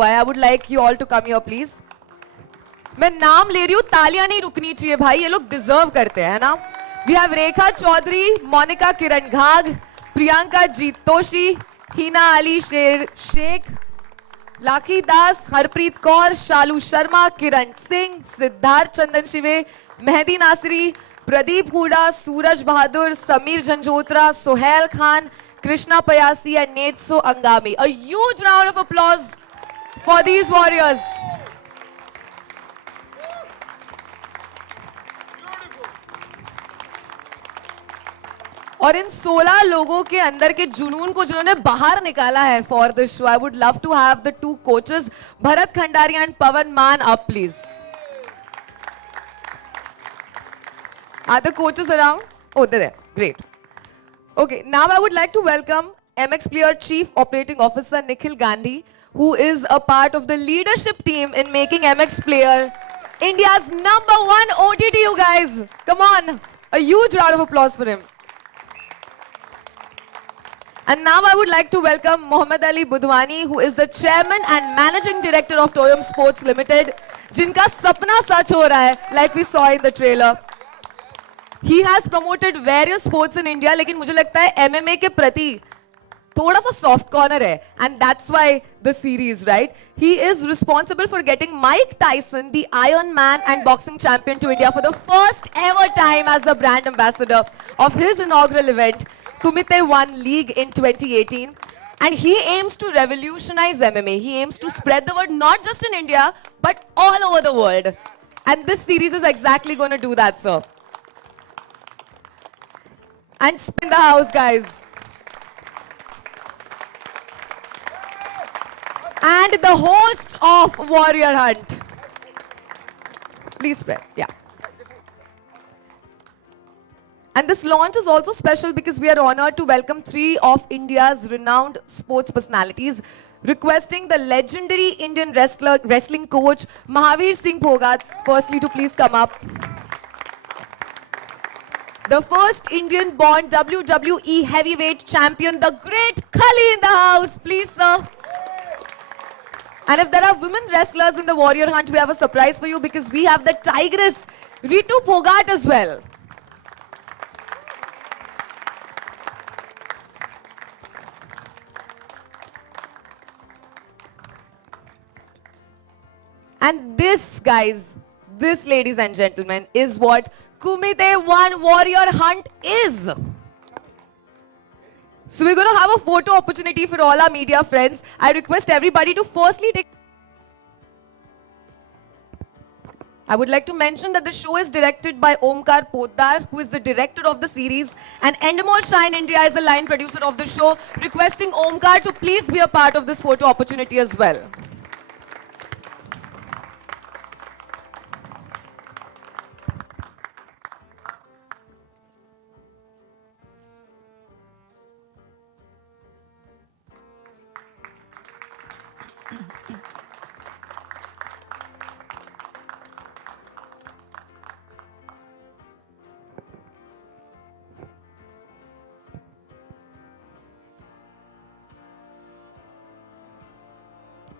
हुआ है. I would like you all to come here, please. मैं नाम ले रही हूँ, तालियां नहीं रुकनी चाहिए भाई, ये लोग डिजर्व करते हैं, है ना? We have Rekha Chaudhary, Monica Kiran Ghag, Priyanka Jeet Toshi, Hina Ali Sheikh, Lakhi Das, Harpreet Kaur, Shalu Sharma, Kiran Singh, Siddharth Chandan Shive, Mehdi Nasri, Pradeep Huda, Suraj Bahadur, Samir Janjotra, Sohail Khan, Krishna Payasi and Netso Angami. A huge round of applause for these warriors. और इन 16 लोगों के अंदर के जुनून को जिन्होंने बाहर निकाला है for this show, I would love to have the two coaches, Bharat Khandari and Pavan Man, up please. Are the coaches around? Oh, they're there. Great. Okay, now I would like to welcome MX Player Chief Operating Officer Nikhil Gandhi, who is a part of the leadership team in making MX Player India's #1 OTT, you guys. Come on. A huge round of applause for him. And now I would like to welcome Mohammad Ali Budhwani, who is the Chairman and Managing Director of Toyom Sports Limited, jinka sapna sach ho raha hai, like we saw in the trailer. He has promoted various sports in India, लेकिन मुझे लगता है MMA के प्रति थोड़ा सा soft corner है, and that's why the series, right? He is responsible for getting Mike Tyson, the Iron Man and boxing champion, to India for the first ever time as the brand ambassador of his inaugural event, Kumite 1 League in 2018. And he aims to revolutionize MMA. He aims to spread the word not just in India, but all over the world. And this series is exactly going to do that, sir. And spin the house, guys. And the host of Warrior Hunt. Please spread, yeah. And this launch is also special because we are honored to welcome 3 of India's renowned sports personalities, requesting the legendary Indian wrestling coach, MAHAVIR Singh PHOGAT, firstly to please come up. The first Indian-born WWE heavyweight champion, the great KHALI in the house. Please, sir. And if there are women wrestlers in the Warrior Hunt, we have a surprise for you because we have the Tigress, Ritu PHOGAT as well. And this, guys, this, ladies and gentlemen, is what Kumite 1 Warrior Hunt is. So we're going to have a photo opportunity for all our media friends. I request everybody to firstly take... I would like to mention that the show is directed by Omkar Poddar, who is the director of the series, and Endemol Shine India is the line producer of the show, requesting Omkar to please be a part of this photo opportunity as well.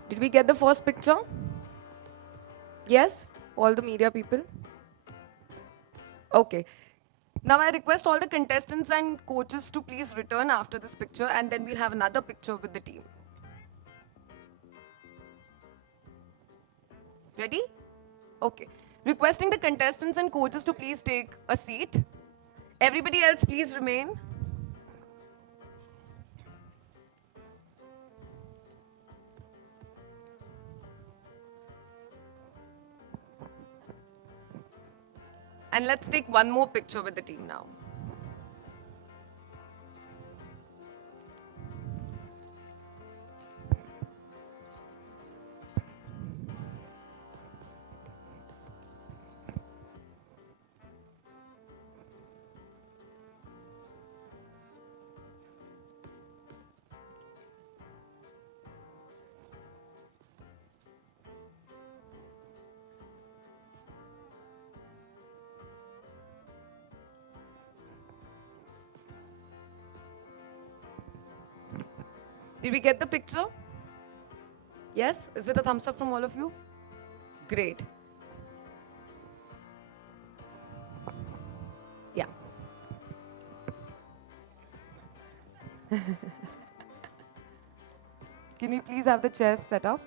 Did we get the first picture? Yes? All the media people? Okay. Now I request all the contestants and coaches to please return after this picture, and then we'll have another picture with the team. Ready? Okay. Requesting the contestants and coaches to please take a seat. Everybody else, please remain. And let's take one more picture with the team now. Did we get the picture? Yes? Is it a thumbs up from all of you? Great. Yeah. Can we please have the chairs set up?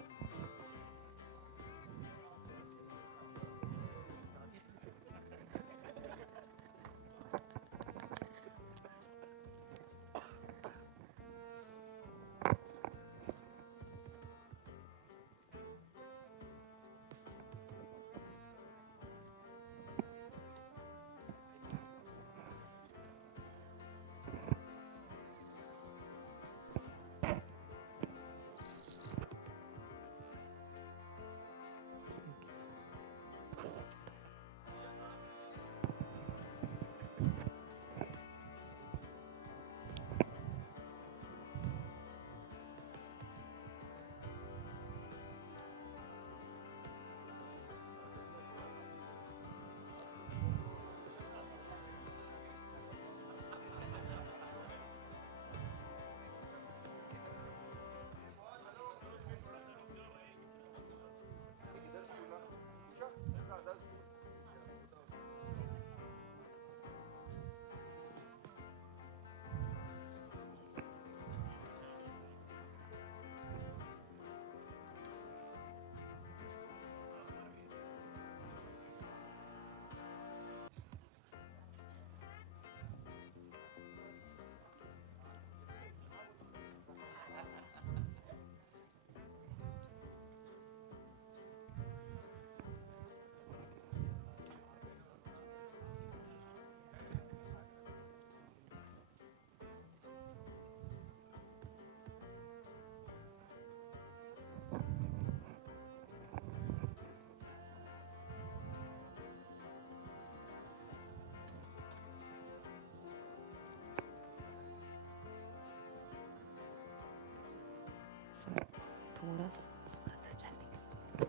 थोड़ा सा चलती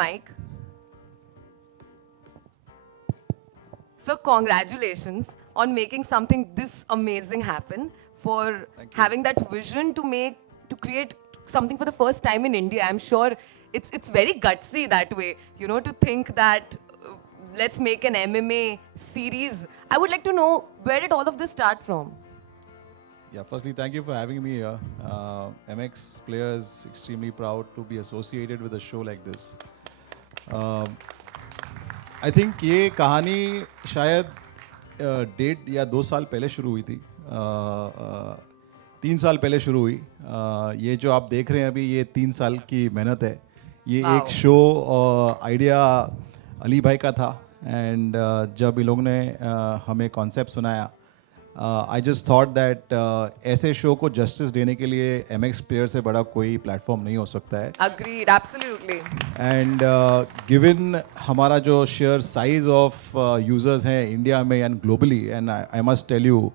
Mike. So congratulations on making something this amazing happen, for having that vision to create something for the first time in India. I'm sure it's very gutsy that way, you know, to think that let's make an MMA series. I would like to know, where did all of this start from? Yeah, firstly, thank you for having me here. MX players extremely proud to be associated with a show like this. I think ये कहानी शायद 1.5 या 2 साल पहले शुरू हुई थी, 3 साल पहले शुरू हुई. ये जो आप देख रहे हैं अभी, ये 3 साल की मेहनत है. ये एक शो आइडिया अली भाई का था, एंड जब इन लोगों ने हमें कॉन्सेप्ट सुनाया, आई जस्ट थॉट दैट ऐसे शो को जस्टिस देने के लिए MX प्लेयर से बड़ा कोई प्लेटफॉर्म नहीं हो सकता है. Agreed, absolutely. एंड गिवन हमारा जो शेयर साइज ऑफ यूजर्स हैं इंडिया में and globally, and I must tell you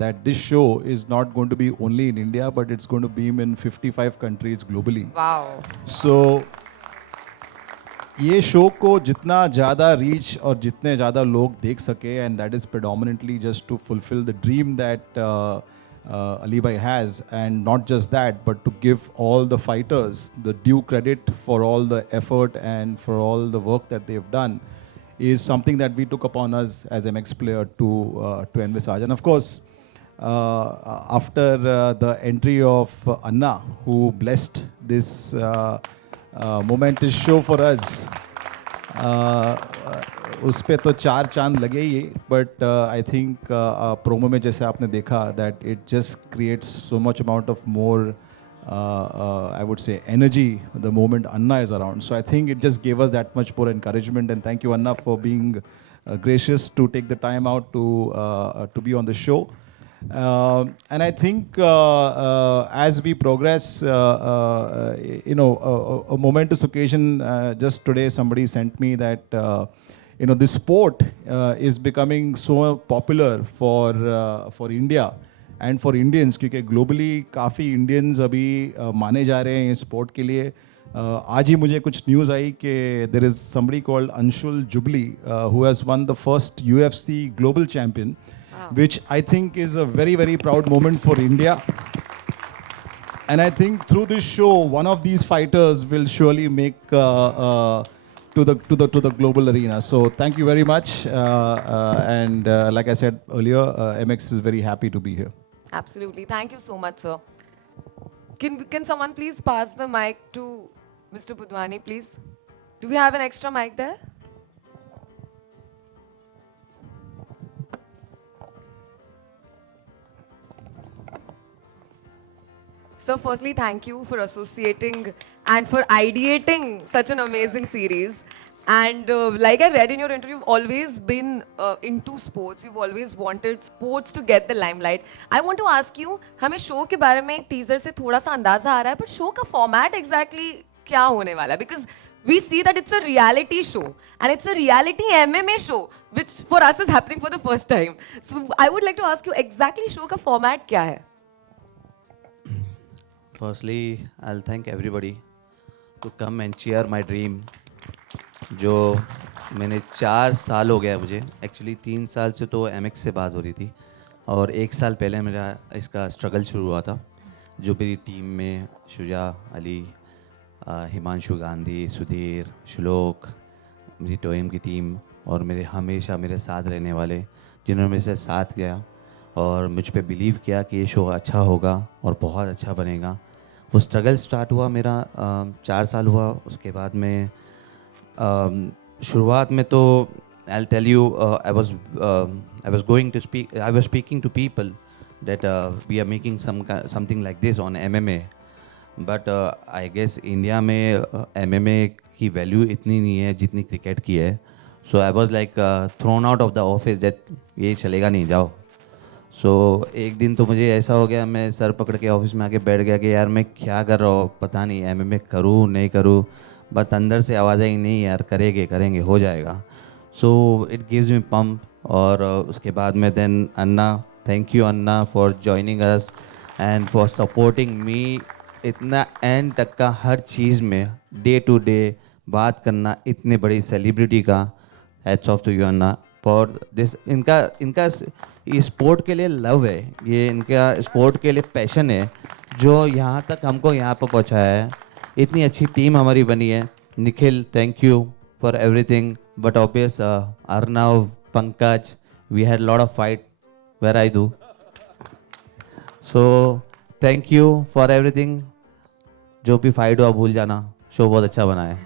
that this show is not going to be only in India, but it's going to be in 55 countries globally. Wow. So ये show को जितना ज़्यादा reach और जितने ज़्यादा लोग देख सके, and that is predominantly just to fulfill the dream that Ali Bhai has, and not just that, but to give all the fighters the due credit for all the effort and for all the work that they've done, is something that we took upon us as MX player to envisage. And of course, after the entry of Anna, who blessed this momentous show for us, उस पे तो 4 चांद लगे ही, but I think promo में जैसे आपने देखा that it just creates so much amount of more I would say energy the moment Anna is around. So I think it just gave us that much more encouragement, and thank you Anna for being gracious to take the time out to be on the show. And I think as we progress, you know, a momentous occasion, just today somebody sent me that you know, this sport is becoming so popular for India and for Indians, क्योंकि globally काफ़ी Indians अभी माने जा रहे हैं इस sport के लिए. आज ही मुझे कुछ news आई कि there is somebody called Anshul Jubli who has won the first UFC global champion. which I think is a very, very proud moment for India. And I think through this show, one of these fighters will surely make to the global arena. So thank you very much. And like I said earlier, MX is very happy to be here. Absolutely. Thank you so much, sir. Can someone please pass the mic to Mr. Budhwani, please? Do we have an extra mic there? So firstly, thank you for associating and for ideating such an amazing series. And like I read in your interview, you've always been into sports. You've always wanted sports to get the limelight. I want to ask you, हमें show के बारे में एक teaser से थोड़ा सा अंदाजा आ रहा है, but शो का format exactly क्या होने वाला है? Because we see that it's a reality show and it's a reality MMA show, which for us is happening for the first time. So I would like to ask you exactly show का format क्या है? Firstly, I'll thank everybody to come and cheer my dream. जो मैंने 4 साल हो गया मुझे, actually 3 साल से तो MX से बात हो रही थी और 1 साल पहले मेरा इसका स्ट्रगल शुरू हुआ था. जो मेरी टीम में शुजा अली, हिमांशु गांधी, सुधीर, श्लोक, मेरी टोएम की टीम और मेरे हमेशा मेरे साथ रहने वाले जिन्होंने मेरे से साथ किया और मुझ पे बिलीव किया कि ये शो अच्छा होगा और बहुत अच्छा बनेगा. वो स्ट्रगल स्टार्ट हुआ मेरा 4 साल हुआ. उसके बाद में शुरुआत में तो I'll tell you I was speaking to people that we are making something like this on MMA, but I guess India में MMA की वैल्यू इतनी नहीं है जितनी क्रिकेट की है. So I was like thrown out of the office that ये चलेगा नहीं, जाओ. So एक दिन तो मुझे ऐसा हो गया, मैं सर पकड़ के ऑफिस में आके बैठ गया कि यार मैं क्या कर रहा हूँ, पता नहीं MMA करूँ नहीं करूँ. बट अंदर से आवाज़ आई नहीं यार करेंगे हो जाएगा. So it gives me pump. और उसके बाद में then Anna, thank you Anna for joining us and for supporting me इतना एंड तक का हर चीज़ में, डे टू डे बात करना इतने बड़ी सेलिब्रिटी का. Hats off to you Anna for this. इनका स्पोर्ट के लिए लव है, ये इनका स्पोर्ट के लिए पैशन है जो यहाँ तक हमको यहाँ पर पहुँचाया है. इतनी अच्छी टीम हमारी बनी है. Nikhil, thank you for everything. But obvious Arnav, Pankaj, we had lot of fight where I do. So thank you for everything. जो भी फाइट हुआ भूल जाना, शो बहुत अच्छा बना है.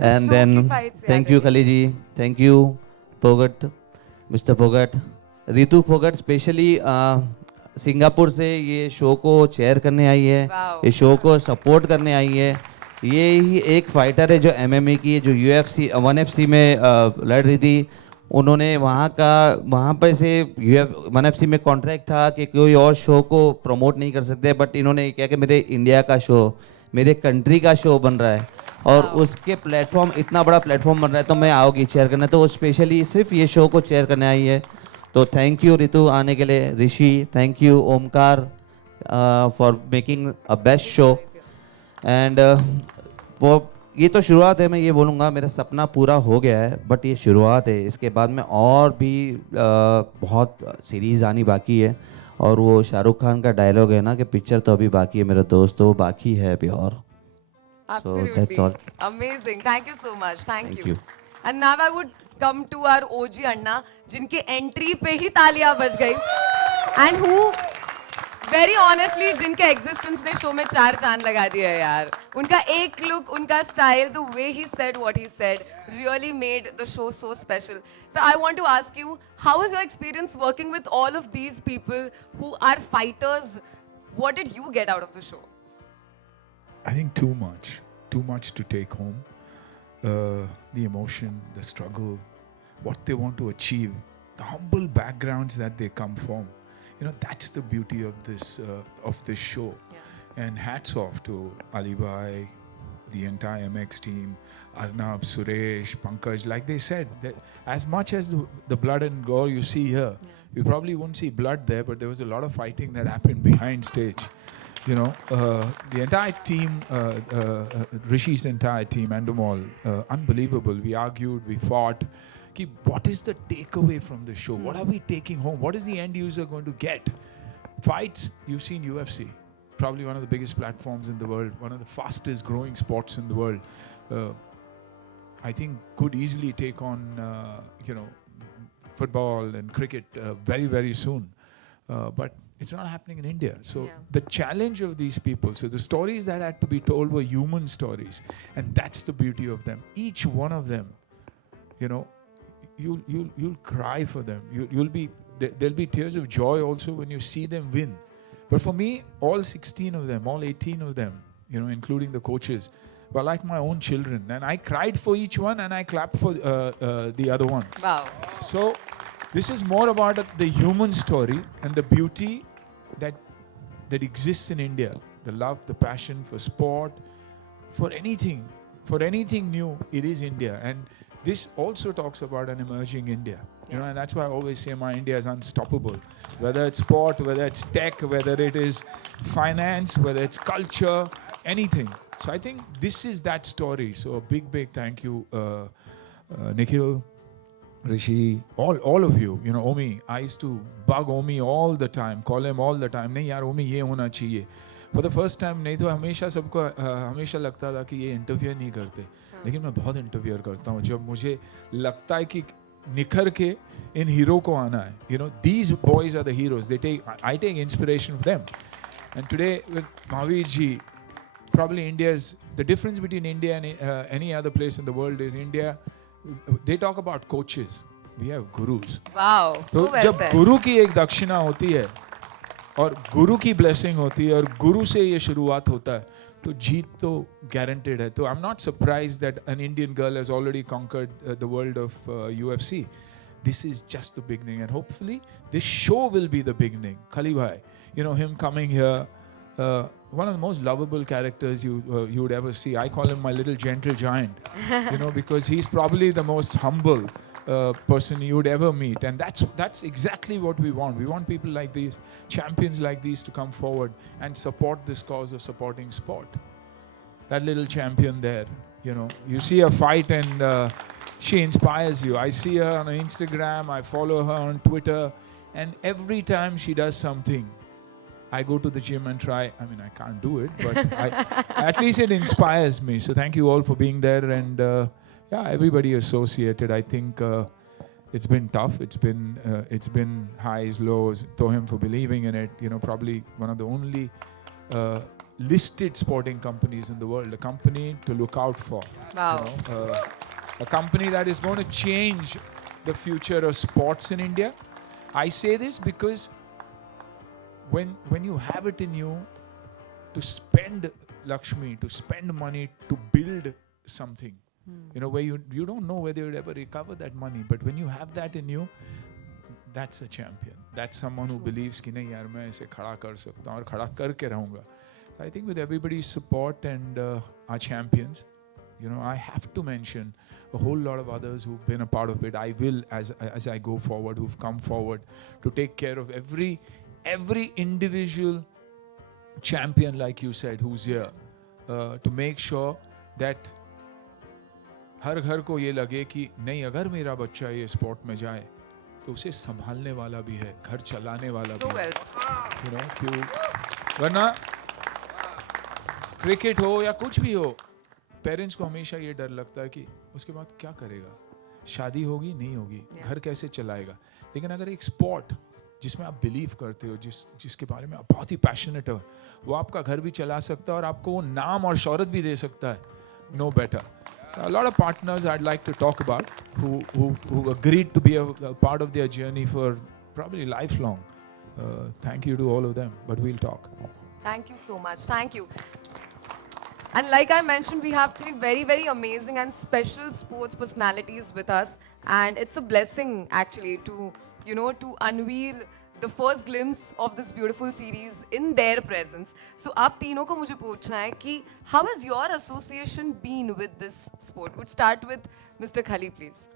And then thank you Khali ji, thank you Phogat, mister Phogat, Ritu Phogat specially Singapore से ये शो को चेयर करने आई है. ये शो को सपोर्ट करने आई है. ये ही एक फाइटर है जो MMA की, जो UFC 1FC में लड़ रही थी. उन्होंने वहाँ पर से 1FC में कॉन्ट्रैक्ट था कि कोई और शो को प्रमोट नहीं कर सकते, बट इन्होंने क्या कि मेरे इंडिया का शो, मेरे कंट्री का शो बन रहा है और उसके प्लेटफॉर्म, इतना बड़ा प्लेटफॉर्म बन रहा है तो मैं आओगी चेयर करने. तो वो स्पेशली सिर्फ ये शो को चेयर करने आई है. तो थैंक यू रितु आने के लिए. Rishi, thank you Omkar for making a best show. And वो ये तो शुरुआत है. मैं ये बोलूँगा मेरा सपना पूरा हो गया है, बट ये शुरुआत है. इसके बाद में और भी बहुत सीरीज़ आनी बाकी है. और वो शाहरुख खान का डायलॉग है ना कि पिक्चर तो अभी बाकी है मेरा दोस्त, तो बाकी है अभी और. Absolutely. So that's all. Amazing. Thank you so much. Thank Thank you. you. And now I would come to our OG अन्ना, जिनके एंट्री पे ही तालियां बज गई. And who, very honestly, जिनके एग्जिस्टेंस ने शो में 4 चांद लगा दिया है यार. उनका एक लुक, उनका style, the way he said what he said, really made the show so special. So I want to ask you, how was your experience working with all of these people who are fighters? What did you get out of the show? I think too much to take home. The emotion, the struggle, what they want to achieve, the humble backgrounds that they come from. You know, that's the beauty of this show. Yeah. And hats off to Ali Bhai, the entire MX team, Arnab, Suresh, Pankaj. Like they said, that as much as the blood and gore you see here, you probably won't see blood there, but there was a lot of fighting that happened behind stage. You know, the entire team, Rishi's entire team, Andamol, unbelievable. We argued, we fought. कि what is the takeaway from the show? What are we taking home? What is the end user going to get? Fights, you've seen UFC, probably one of the biggest platforms in the world, one of the fastest growing sports in the world. I think could easily take on, football and cricket very, very soon. But it's not happening in India. So the challenge of these people, so the stories that had to be told were human stories. And that's the beauty of them. Each one of them, you'll cry for them. There'll be tears of joy also when you see them win. But for me, all 16 of them, all 18 of them, including the coaches, were like my own children. And I cried for each one and I clapped for the other one. Wow. So this is more about the human story and the beauty that exists in India. The love, the passion for sport, for anything new, it is India. And this also talks about an emerging India. And that's why I always say my India is unstoppable. Whether it's sport, whether it's tech, whether it is finance, whether it's culture, anything. So I think this is that story. So a big, big thank you, Nikhil, Rishi, all of you. Omi, I used to bug Omi all the time, call him all the time. नहीं यार Omi ये होना चाहिए. For the first time नहीं तो हमेशा सबको हमेशा लगता था कि ये इंटरफियर नहीं करते. लेकिन मैं बहुत इंटरफियर करता हूँ जब मुझे लगता है कि निखर के इन हीरो को आना है. These boys are the heroes. I take inspiration from them. And today with Mahavir ji, probably the difference between India and any other place in the world is India, they talk about coaches. We have gurus. Wow, so तो well जब said. गुरु की एक दक्षिणा होती है और गुरु की blessing होती है और गुरु से ये शुरुआत होता है तो जीत तो guaranteed है. तो I'm not surprised that an Indian girl has already conquered the world of UFC. This is just the beginning, and hopefully this show will be the beginning. KHALI bhai, him coming here, one of the most lovable characters you would ever see. I call him my little gentle giant, because he's probably the most humble person you would ever meet. And that's exactly what we want. We want people like these, champions like these, to come forward and support this cause of supporting sport. That little champion there, you see her fight and she inspires you. I see her on Instagram, I follow her on Twitter, and every time she does something, I go to the gym and try. I mean, I can't do it, but at least it inspires me. So thank you all for being there, and everybody associated. I think it's been tough. It's been highs, lows. Tohim for believing in it. Probably one of the only listed sporting companies in the world. A company to look out for. Wow. A company that is going to change the future of sports in India. I say this because when you have it in you to spend Lakshmi, to spend money to build something, where you don't know whether you'll ever recover that money, but when you have that in you, that's a champion. That's someone who believes कि नहीं यार मैं इसे खड़ा कर सकता हूँ और खड़ा करके रहूँगा. So I think with everybody's support and our champions, I have to mention a whole lot of others who've been a part of it. I will, as I go forward, who've come forward to take care of every individual champion, like you said, who's here, to make sure that हर घर को ये लगे कि नहीं अगर मेरा बच्चा ये स्पोर्ट में जाए तो उसे संभालने वाला भी है, घर चलाने वाला भी है. क्यों वरना क्रिकेट हो या कुछ भी हो, पेरेंट्स को हमेशा ये डर लगता है कि उसके बाद क्या करेगा, शादी होगी नहीं होगी, घर कैसे चलाएगा. लेकिन अगर एक स्पोर्ट जिसमें आप बिलीव करते हो, जिसके बारे में आप बहुत ही पैशनेट हो, वो आपका घर भी चला सकता है और आपको वो नाम और शौहरत भी दे सकता है. No better. A lot of partners I'd like to talk about who agreed to be a part of their journey for probably lifelong. Thank you to all of them, but we'll talk. Thank you so much. Thank you. And like I mentioned, we have three very, very amazing and special sports personalities with us. And it's a blessing actually to, to unveil the first glimpse of this beautiful series in their presence. So आप तीनों को मुझे पूछना है कि how has your association been with this sport? We'll start with Mr. KHALI, please.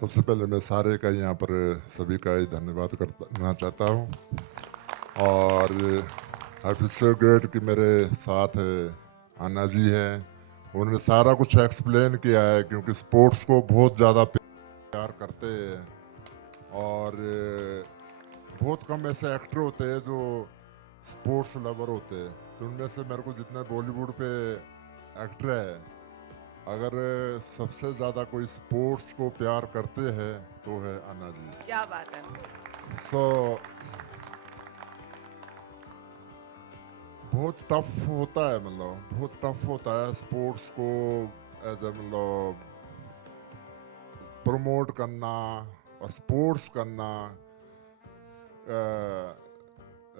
सबसे पहले मैं सारे का यहाँ पर सभी का धन्यवाद करना चाहता हूँ और आई फील सो ग्रेट कि मेरे साथ अन्ना जी हैं उन्होंने सारा कुछ एक्सप्लेन किया है, क्योंकि स्पोर्ट्स को बहुत ज़्यादा प्यार करते हैं और बहुत कम ऐसे एक्टर होते हैं जो स्पोर्ट्स लवर होते हैं। तो उनमें से मेरे को जितने बॉलीवुड पे एक्टर है, अगर सबसे ज़्यादा कोई स्पोर्ट्स को प्यार करते हैं तो है अन्ना जी। क्या बात है। सो बहुत टफ होता है, मतलब बहुत टफ होता है स्पोर्ट्स को एज ए मतलब प्रमोट करना और स्पोर्ट्स करना।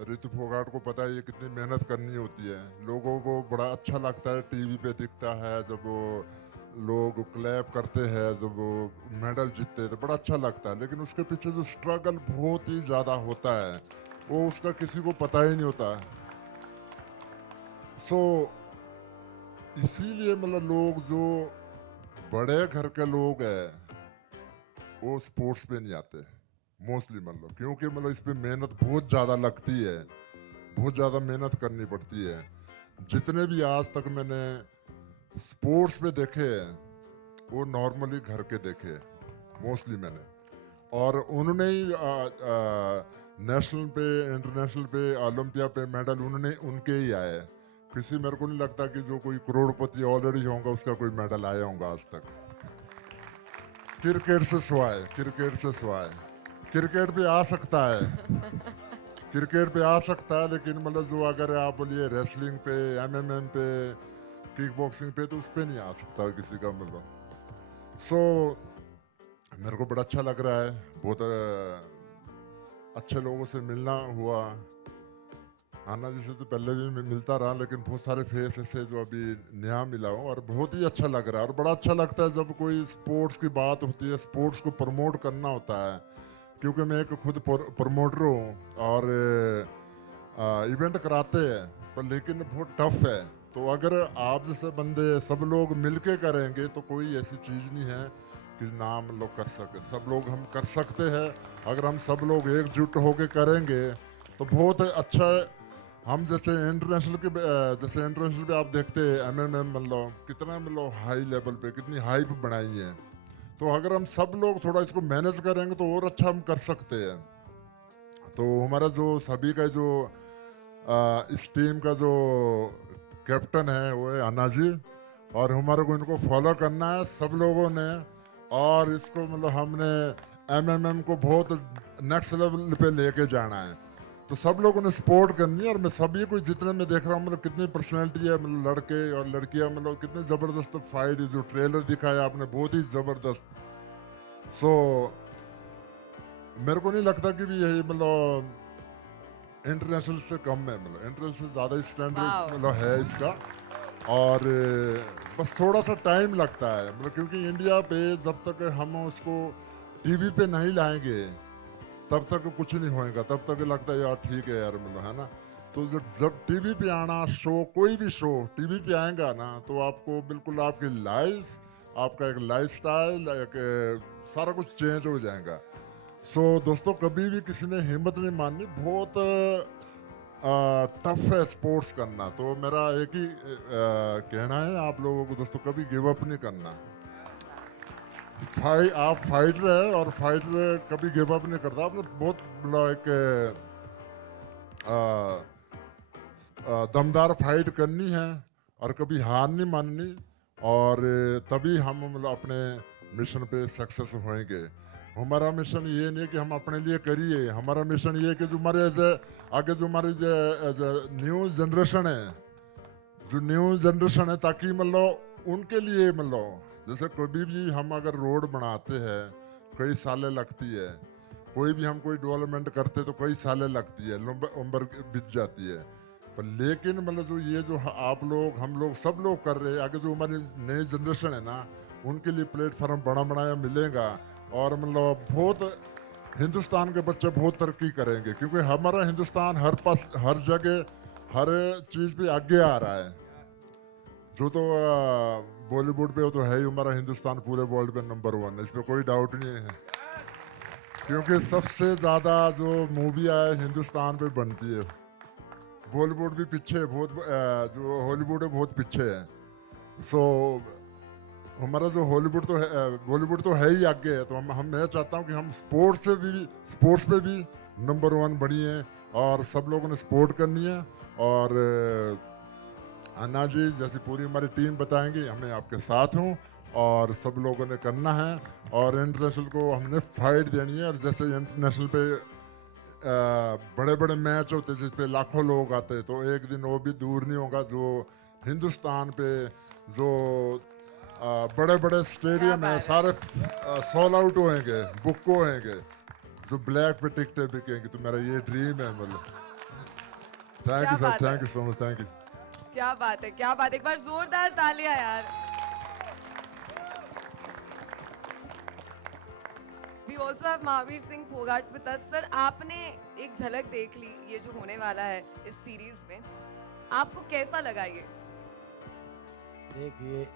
ऋतु फोगाट को पता है ये कितनी मेहनत करनी होती है। लोगों को बड़ा अच्छा लगता है, टीवी पे दिखता है जब वो लोग क्लैप करते हैं, जब वो मेडल जीतते हैं तो बड़ा अच्छा लगता है, लेकिन उसके पीछे जो स्ट्रगल बहुत ही ज़्यादा होता है वो उसका किसी को पता ही नहीं होता। सो इसीलिए मतलब लोग जो बड़े घर के लोग हैं वो स्पोर्ट्स पे नहीं आते मोस्टली, मतलब क्योंकि मतलब इस पे मेहनत बहुत ज़्यादा लगती है, बहुत ज़्यादा मेहनत करनी पड़ती है। जितने भी आज तक मैंने स्पोर्ट्स पे देखे हैं वो नॉर्मली घर के देखे मोस्टली मैंने, और उन्होंने ही नेशनल पे, इंटरनेशनल पे, ओलंपिया पे मेडल उन्होंने उनके ही आए। किसी मेरे को नहीं लगता कि जो कोई करोड़पति ऑलरेडी होगा उसका कोई मेडल आया होगा आज तक। क्रिकेट से सिवाय, क्रिकेट से सिवाय, क्रिकेट पे आ सकता है क्रिकेट पे आ सकता है, लेकिन मतलब जो अगर आप बोलिए रेसलिंग पे, एमएमएम पे, किक बॉक्सिंग पे, तो उस पे नहीं आ सकता किसी का मतलब। सो मेरे को बड़ा अच्छा लग रहा है, बहुत अच्छे लोगों से मिलना हुआ। आना जी से तो पहले भी मैं मिलता रहा, लेकिन बहुत सारे फेस ऐसे जो अभी नया मिला हूँ और बहुत ही अच्छा लग रहा है। और बड़ा अच्छा लगता है जब कोई स्पोर्ट्स की बात होती है, स्पोर्ट्स को प्रमोट करना होता है, क्योंकि मैं एक खुद प्रमोटर हूँ और इवेंट कराते हैं, पर लेकिन बहुत टफ है। तो अगर आप जैसे बंदे सब लोग मिलके करेंगे तो कोई ऐसी चीज़ नहीं है कि नाम लोग कर सके। सब लोग हम कर सकते हैं, अगर हम सब लोग एकजुट होके करेंगे तो बहुत अच्छा है। हम जैसे इंटरनेशनल के जैसे इंटरनेशनल पे आप देखते हैं एमएमएम मतलब कितना मतलब हाई लेवल पे कितनी हाइप बनाई है। तो अगर हम सब लोग थोड़ा इसको मैनेज करेंगे तो और अच्छा हम कर सकते हैं। तो हमारा जो सभी का जो इस टीम का जो कैप्टन है वो है अन्ना जी, और हमारे को इनको फॉलो करना है सब लोगों ने, और इसको मतलब हमने एमएमएम को बहुत नेक्स्ट लेवल पे लेके जाना है। तो सब लोगों ने सपोर्ट करनी है, और मैं सभी को जितने में देख रहा हूँ मतलब कितनी पर्सनैलिटी है, मतलब लड़के और लड़कियाँ, मतलब कितने ज़बरदस्त फाइट, जो ट्रेलर दिखाया आपने बहुत ही ज़बरदस्त। सो मेरे को नहीं लगता कि भी यही मतलब इंटरनेशनल से कम है, मतलब इंटरनेशनल से ज़्यादा स्टैंडर्ड मतलब है इसका। और बस थोड़ा सा टाइम लगता है, मतलब क्योंकि इंडिया पे जब तक हम उसको टीवी पे नहीं लाएंगे तब तक कुछ नहीं होएगा। तब तक लगता है यार ठीक है यार, मतलब है ना। तो जब टीवी पे आना शो, कोई भी शो टीवी पे आएगा ना, तो आपको बिल्कुल आपकी लाइफ, आपका एक लाइफस्टाइल, एक सारा कुछ चेंज हो जाएगा। सो दोस्तों कभी भी किसी ने हिम्मत नहीं माननी, बहुत टफ है स्पोर्ट्स करना। तो मेरा एक ही कहना है आप लोगों को दोस्तों, कभी गिव अप नहीं करना। आप फाइटर है और फाइटर कभी गिव अप नहीं करता। आपने बहुत एक दमदार फाइट करनी है और कभी हार नहीं माननी, और तभी हम मतलब अपने मिशन पे सक्सेस होएंगे। हमारा मिशन ये नहीं है कि हम अपने लिए करिए, हमारा मिशन ये है कि जो हमारे आगे जो हमारी न्यू जनरेशन है, जो न्यू जनरेशन है, ताकि मतलब उनके लिए मतलब जैसे कभी भी हम अगर रोड बनाते हैं कई सालें लगती है, कोई भी हम कोई डेवलपमेंट करते तो कई सालें लगती है, उम्र बीत जाती है। पर लेकिन मतलब जो ये जो आप लोग, हम लोग, सब लोग कर रहे हैं, आगे जो हमारी नई जनरेशन है ना, उनके लिए प्लेटफॉर्म बड़ा बनाया मिलेगा, और मतलब बहुत हिंदुस्तान के बच्चे बहुत तरक्की करेंगे, क्योंकि हमारा हिंदुस्तान हर पास, हर जगह, हर चीज़ पे आगे आ रहा है। जो तो बॉलीवुड पे हो तो है ही, हमारा हिंदुस्तान पूरे वर्ल्ड पे नंबर 1 है, इस पर कोई डाउट नहीं है, क्योंकि सबसे ज़्यादा जो मूवी है हिंदुस्तान पे बनती है। बॉलीवुड भी पीछे है बहुत, जो हॉलीवुड है बहुत पीछे है। सो हमारा जो हॉलीवुड तो है, बॉलीवुड तो है ही आगे है, तो हम मैं चाहता हूँ कि हम स्पोर्ट्स पे भी नंबर 1 बनिए और सब लोगों ने सपोर्ट करनी है। और अन्ना जी जैसी पूरी हमारी टीम बताएंगी, हमें आपके साथ हूँ और सब लोगों ने करना है और इंटरनेशनल को हमने फाइट देनी है। और जैसे इंटरनेशनल पे बड़े बड़े मैच होते जिस पे लाखों लोग आते, तो एक दिन वो भी दूर नहीं होगा जो हिंदुस्तान पे जो बड़े बड़े स्टेडियम है सारे सोल आउट होएंगे, बुक होएंगे, जो ब्लैक पे टिकटें बिकेंगी। तो मेरा ये ड्रीम है। मतलब thank you sir, thank you so much, thank you. क्या बात है, क्या बात है, एक बार जोरदार तालियां यार। We also have Mahavir Singh Phogat with us. Sir आपने एक झलक देख ली ये जो होने वाला है इस सीरीज में, आपको कैसा लगा ये? देखिए,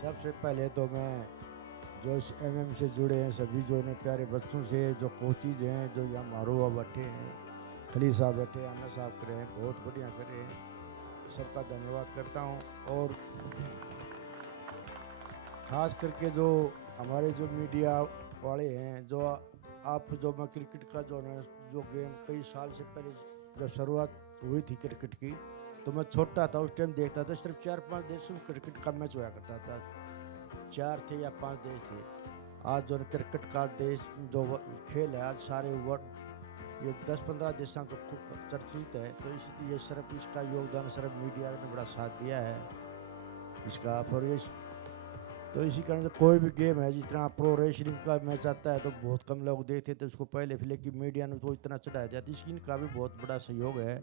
सबसे पहले तो मैं जो इस एमएम से जुड़े हैं सभी जो ने प्यारे बच्चों से, जो कोचिज हैं, जो यहाँ मारूआ बैठे हैं, खली साहब बैठे हैं, अन्ना साहब कर रहे हैं, बहुत बढ़िया कर रहे हैं, सबका धन्यवाद करता हूँ। और ख़ास करके जो हमारे जो मीडिया वाले हैं, जो आप जो मैं क्रिकेट का जो ना जो गेम कई साल से पहले जब शुरुआत हुई थी क्रिकेट की, तो मैं छोटा था उस टाइम देखता था, सिर्फ 4-5 देशों में क्रिकेट का मैच हुआ करता था, 4 थे या 5 देश थे। आज जो क्रिकेट का देश जो खेल है, आज सारे वर्ल्ड ये 10-15 देशों को चर्चित है। तो इसलिए सिर्फ इसका योगदान सिर्फ मीडिया ने बड़ा साथ दिया है इसका। फिर तो इसी कारण से कोई भी गेम है, जिस तरह प्रो रेसलिंग का मैच आता है तो बहुत कम लोग देखते थे उसको पहले, फिर लेकिन मीडिया ने तो इतना चढ़ाया दिया, तो इनका भी बहुत बड़ा सहयोग है।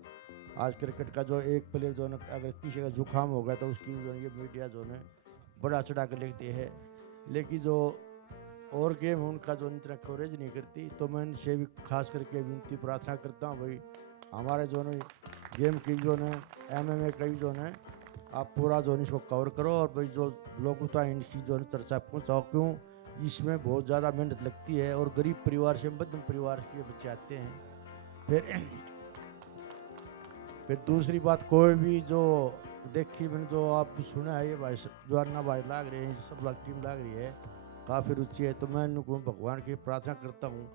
आज क्रिकेट का जो एक प्लेयर जो है अगर किसी का जुकाम हो गया तो उसकी जो ये मीडिया जो है बड़ा चढ़ा कर लिखती है, लेकिन जो और गेम है उनका जो इतना कवरेज नहीं करती। तो मैं इनसे भी खास करके विनती प्रार्थना करता हूँ, भाई हमारे जो है गेम की जो है MMA की जो है आप पूरा जो इसको कवर करो, और भाई जो लोग होता है इनकी जो है चर्चा पहुँचाओ, क्यों इसमें बहुत ज़्यादा मेहनत लगती है और गरीब परिवार से मध्यम परिवार के बच्चे आते हैं। फिर दूसरी बात, कोई भी जो देखी मैंने जो आप सुना है, ये भाई जो अन्ना भाई लाग रहे हैं, सब लोग टीम लाग रही है, काफ़ी रुचि है। तो मैं इनको भगवान की प्रार्थना करता हूँ,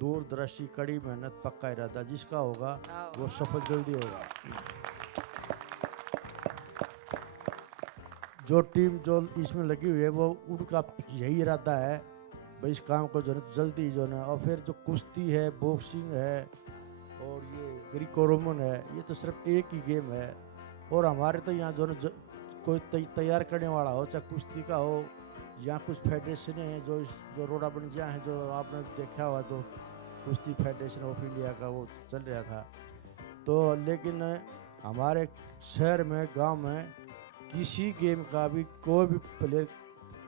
दूरदर्शी कड़ी मेहनत पक्का इरादा, जिसका होगा वो सफल जल्दी होगा। जो टीम जो इसमें लगी हुई है वो उनका यही इरादा है भाई इस काम को जो है जल्दी जो है। और फिर जो कुश्ती है, बॉक्सिंग है और ये ग्रीको रोमन है, ये तो सिर्फ एक ही गेम है। और हमारे तो यहाँ जो है कोई तैयार करने वाला हो, चाहे कुश्ती का हो या कुछ फेडरेशन हैं जो रोडा बंजिया हैं, जो आपने देखा हुआ तो कुश्ती फेडरेशन ऑफ इंडिया का वो चल रहा था। तो लेकिन हमारे शहर में, गांव में किसी गेम का भी कोई भी प्लेयर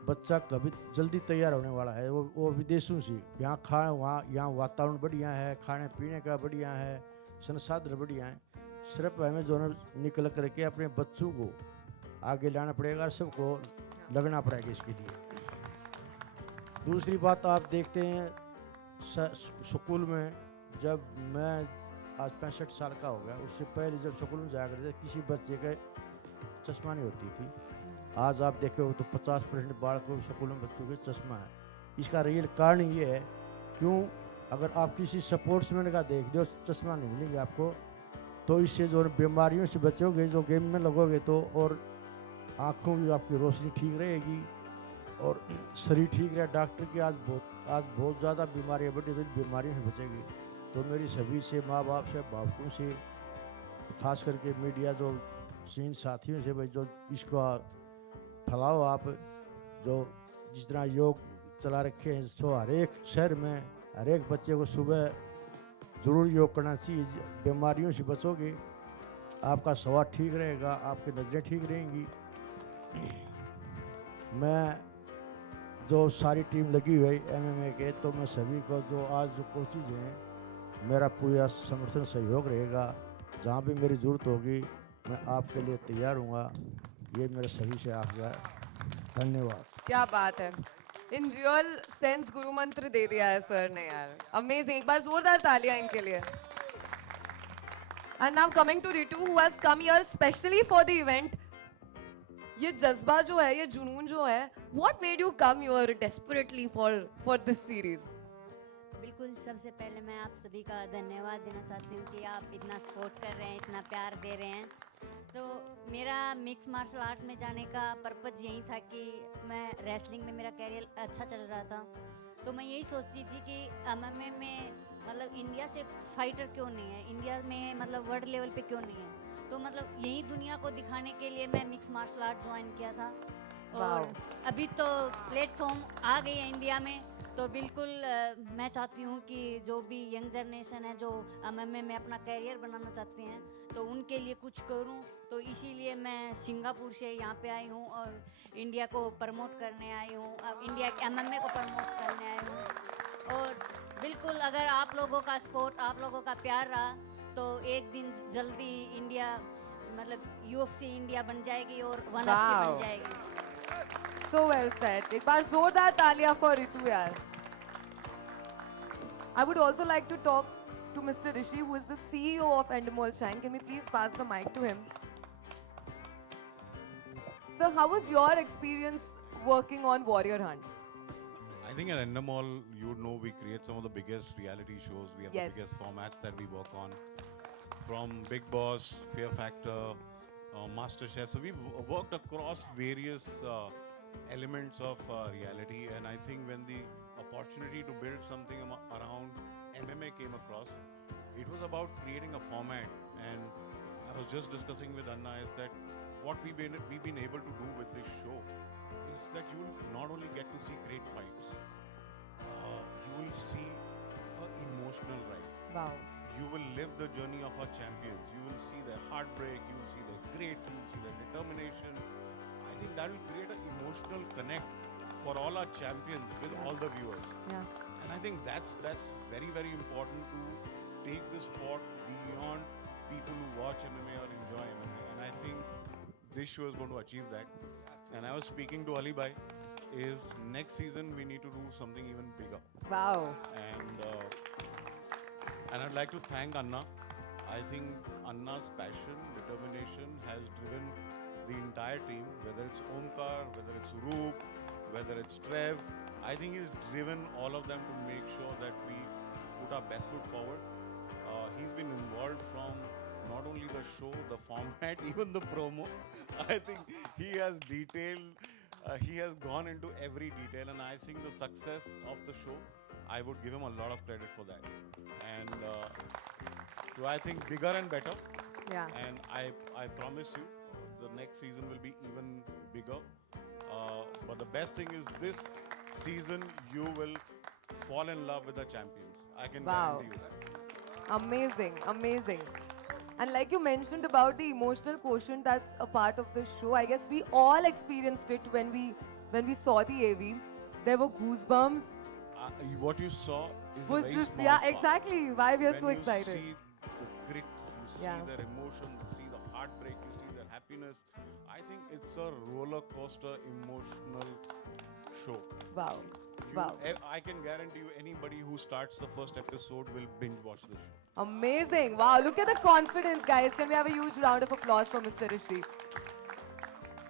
बच्चा कभी जल्दी तैयार होने वाला है, वो विदेशों से। यहाँ यहाँ वातावरण बढ़िया है, खाने पीने का बढ़िया है, संसाधन बढ़िया है। सिर्फ हमें जो है निकल करके अपने बच्चों को आगे लाना पड़ेगा, सबको लगना पड़ेगा इसके लिए। दूसरी बात, आप देखते हैं स्कूल में, जब मैं आज 65 साल का हो गया, उससे पहले जब स्कूल में जाया करते किसी बच्चे का चश्मा नहीं होती थी। आज आप देखे हो तो 50% बालकों स्कूल में बच्चों के चश्मा है। इसका रियल कारण ये है, क्यों, अगर आप किसी स्पोर्ट्समैन का देख लो चश्मा नहीं मिलेंगे आपको, तो इससे जो बीमारियों से बचोगे, जो गेम में लगोगे तो, और आँखों की आपकी रोशनी ठीक रहेगी और शरीर ठीक रहे। डॉक्टर की आज बहुत ज़्यादा बीमारियाँ बढ़ी, तो बीमारियों से बचेगी। तो मेरी सभी से, माँ बाप से, भावकों से, खास करके मीडिया जो सीन साथियों से, भाई जो इसको फैलाओ आप, जो जिस तरह योग चला रखे हैं, सो हर एक शहर में हर एक बच्चे को सुबह ज़रूर योग करना चाहिए। बीमारियों से बचोगे, आपका स्वास्थ्य ठीक रहेगा, आपकी नज़रें ठीक रहेंगी। मैं जो सारी टीम लगी हुई MMA के, तो मैं सभी को जो आज जो कोचिज हैं, मेरा पूरा समर्थन सहयोग रहेगा। जहाँ भी मेरी ज़रूरत होगी मैं आपके लिए तैयार हूँगा। ये मेरे सभी से आग्रह है। धन्यवाद। क्या बात है, इन रियल सेंस गुरु मंत्र दे दिया है सर ने यार, अमेजिंग। एक बार जोरदार तालियां इनके लिए। And now coming to Ritu, who has come here specially for the event. ये जज्बा जो है, ये जुनून जो है, what made you come here desperately for this series? बिल्कुल, सबसे पहले मैं आप सभी का धन्यवाद देना चाहती हूँ कि आप इतना सपोर्ट कर रहे हैं, इतना प्यार दे रहे हैं। तो मेरा मिक्स मार्शल आर्ट में जाने का पर्पज़ यही था कि मैं रेसलिंग में मेरा कैरियर अच्छा चल रहा था, तो मैं यही सोचती थी कि एमएमए में मतलब इंडिया से फाइटर क्यों नहीं है, इंडिया में मतलब वर्ल्ड लेवल पे क्यों नहीं है। तो मतलब यही दुनिया को दिखाने के लिए मैं मिक्स मार्शल आर्ट ज्वाइन किया था। और अभी तो प्लेटफॉर्म आ गई है इंडिया में, तो बिल्कुल मैं चाहती हूँ कि जो भी यंग जनरेशन है जो एमएमए में अपना कैरियर बनाना चाहते हैं तो उनके लिए कुछ करूँ। तो इसीलिए मैं सिंगापुर से यहाँ पे आई हूँ और इंडिया को प्रमोट करने आई हूँ, अब इंडिया के एमएमए को प्रमोट करने आई हूँ। और बिल्कुल अगर आप लोगों का सपोर्ट, आप लोगों का प्यार रहा तो एक दिन जल्दी इंडिया मतलब यूएफसी इंडिया बन जाएगी और वन ऑफ सी बन जाएगी। So well said. एक बार जोरदार तालियां for रितु यार. I would also like to talk to Mr. Rishi, who is the CEO of Endemol Shine. Can we please pass the mic to him? Sir, how was your experience working on Warrior Hunt? I think at Endemol, you know, we create some of the biggest reality shows. We have Yes. the biggest formats that we work on, from Big Boss, Fear Factor, MasterChef. So we've worked across various elements of reality, and I think when the opportunity to build something around MMA came across, it was about creating a format. And I was just discussing with Anna is that what we've been able to do with this show is that you will not only get to see great fights, you will see an emotional ride. Wow. You will live the journey of our champions. You will see their heartbreak, you will see their grit, you will see their determination. I think that will create an emotional connect for all our champions with all the viewers. Yeah. And I think that's very, very important to take the sport beyond people who watch MMA or enjoy MMA. And I think this show is going to achieve that. And I was speaking to Ali Bhai, is next season we need to do something even bigger. Wow. And I'd like to thank Anna. I think Anna's passion, determination has driven the entire team, whether it's Omkar, whether it's Roop, whether it's Trev. I think he's driven all of them to make sure that we put our best foot forward. He's been involved from not only the show, the format, even the promo. I think he has detailed, he has gone into every detail, and I think the success of the show, I would give him a lot of credit for that. And so I think bigger and better. Yeah. And I promise you, the next season will be even bigger. But the best thing is this season, you will fall in love with the champions. I can Wow. guarantee you that. Amazing, amazing. And like you mentioned about the emotional quotient that's a part of the show, I guess we all experienced it when we saw the AV. There were goosebumps. What you saw is Was a very just small yeah, part. exactly. Why we are When so you excited. see the grit, you see Yeah. their emotion, you see the heartbreak, you see their happiness. I think it's a roller coaster emotional show. Wow. You- Wow. I can guarantee you anybody who starts the first episode will binge watch the show. Amazing. Wow, look at the confidence, guys. Can we have a huge round of applause for Mr. Rishi?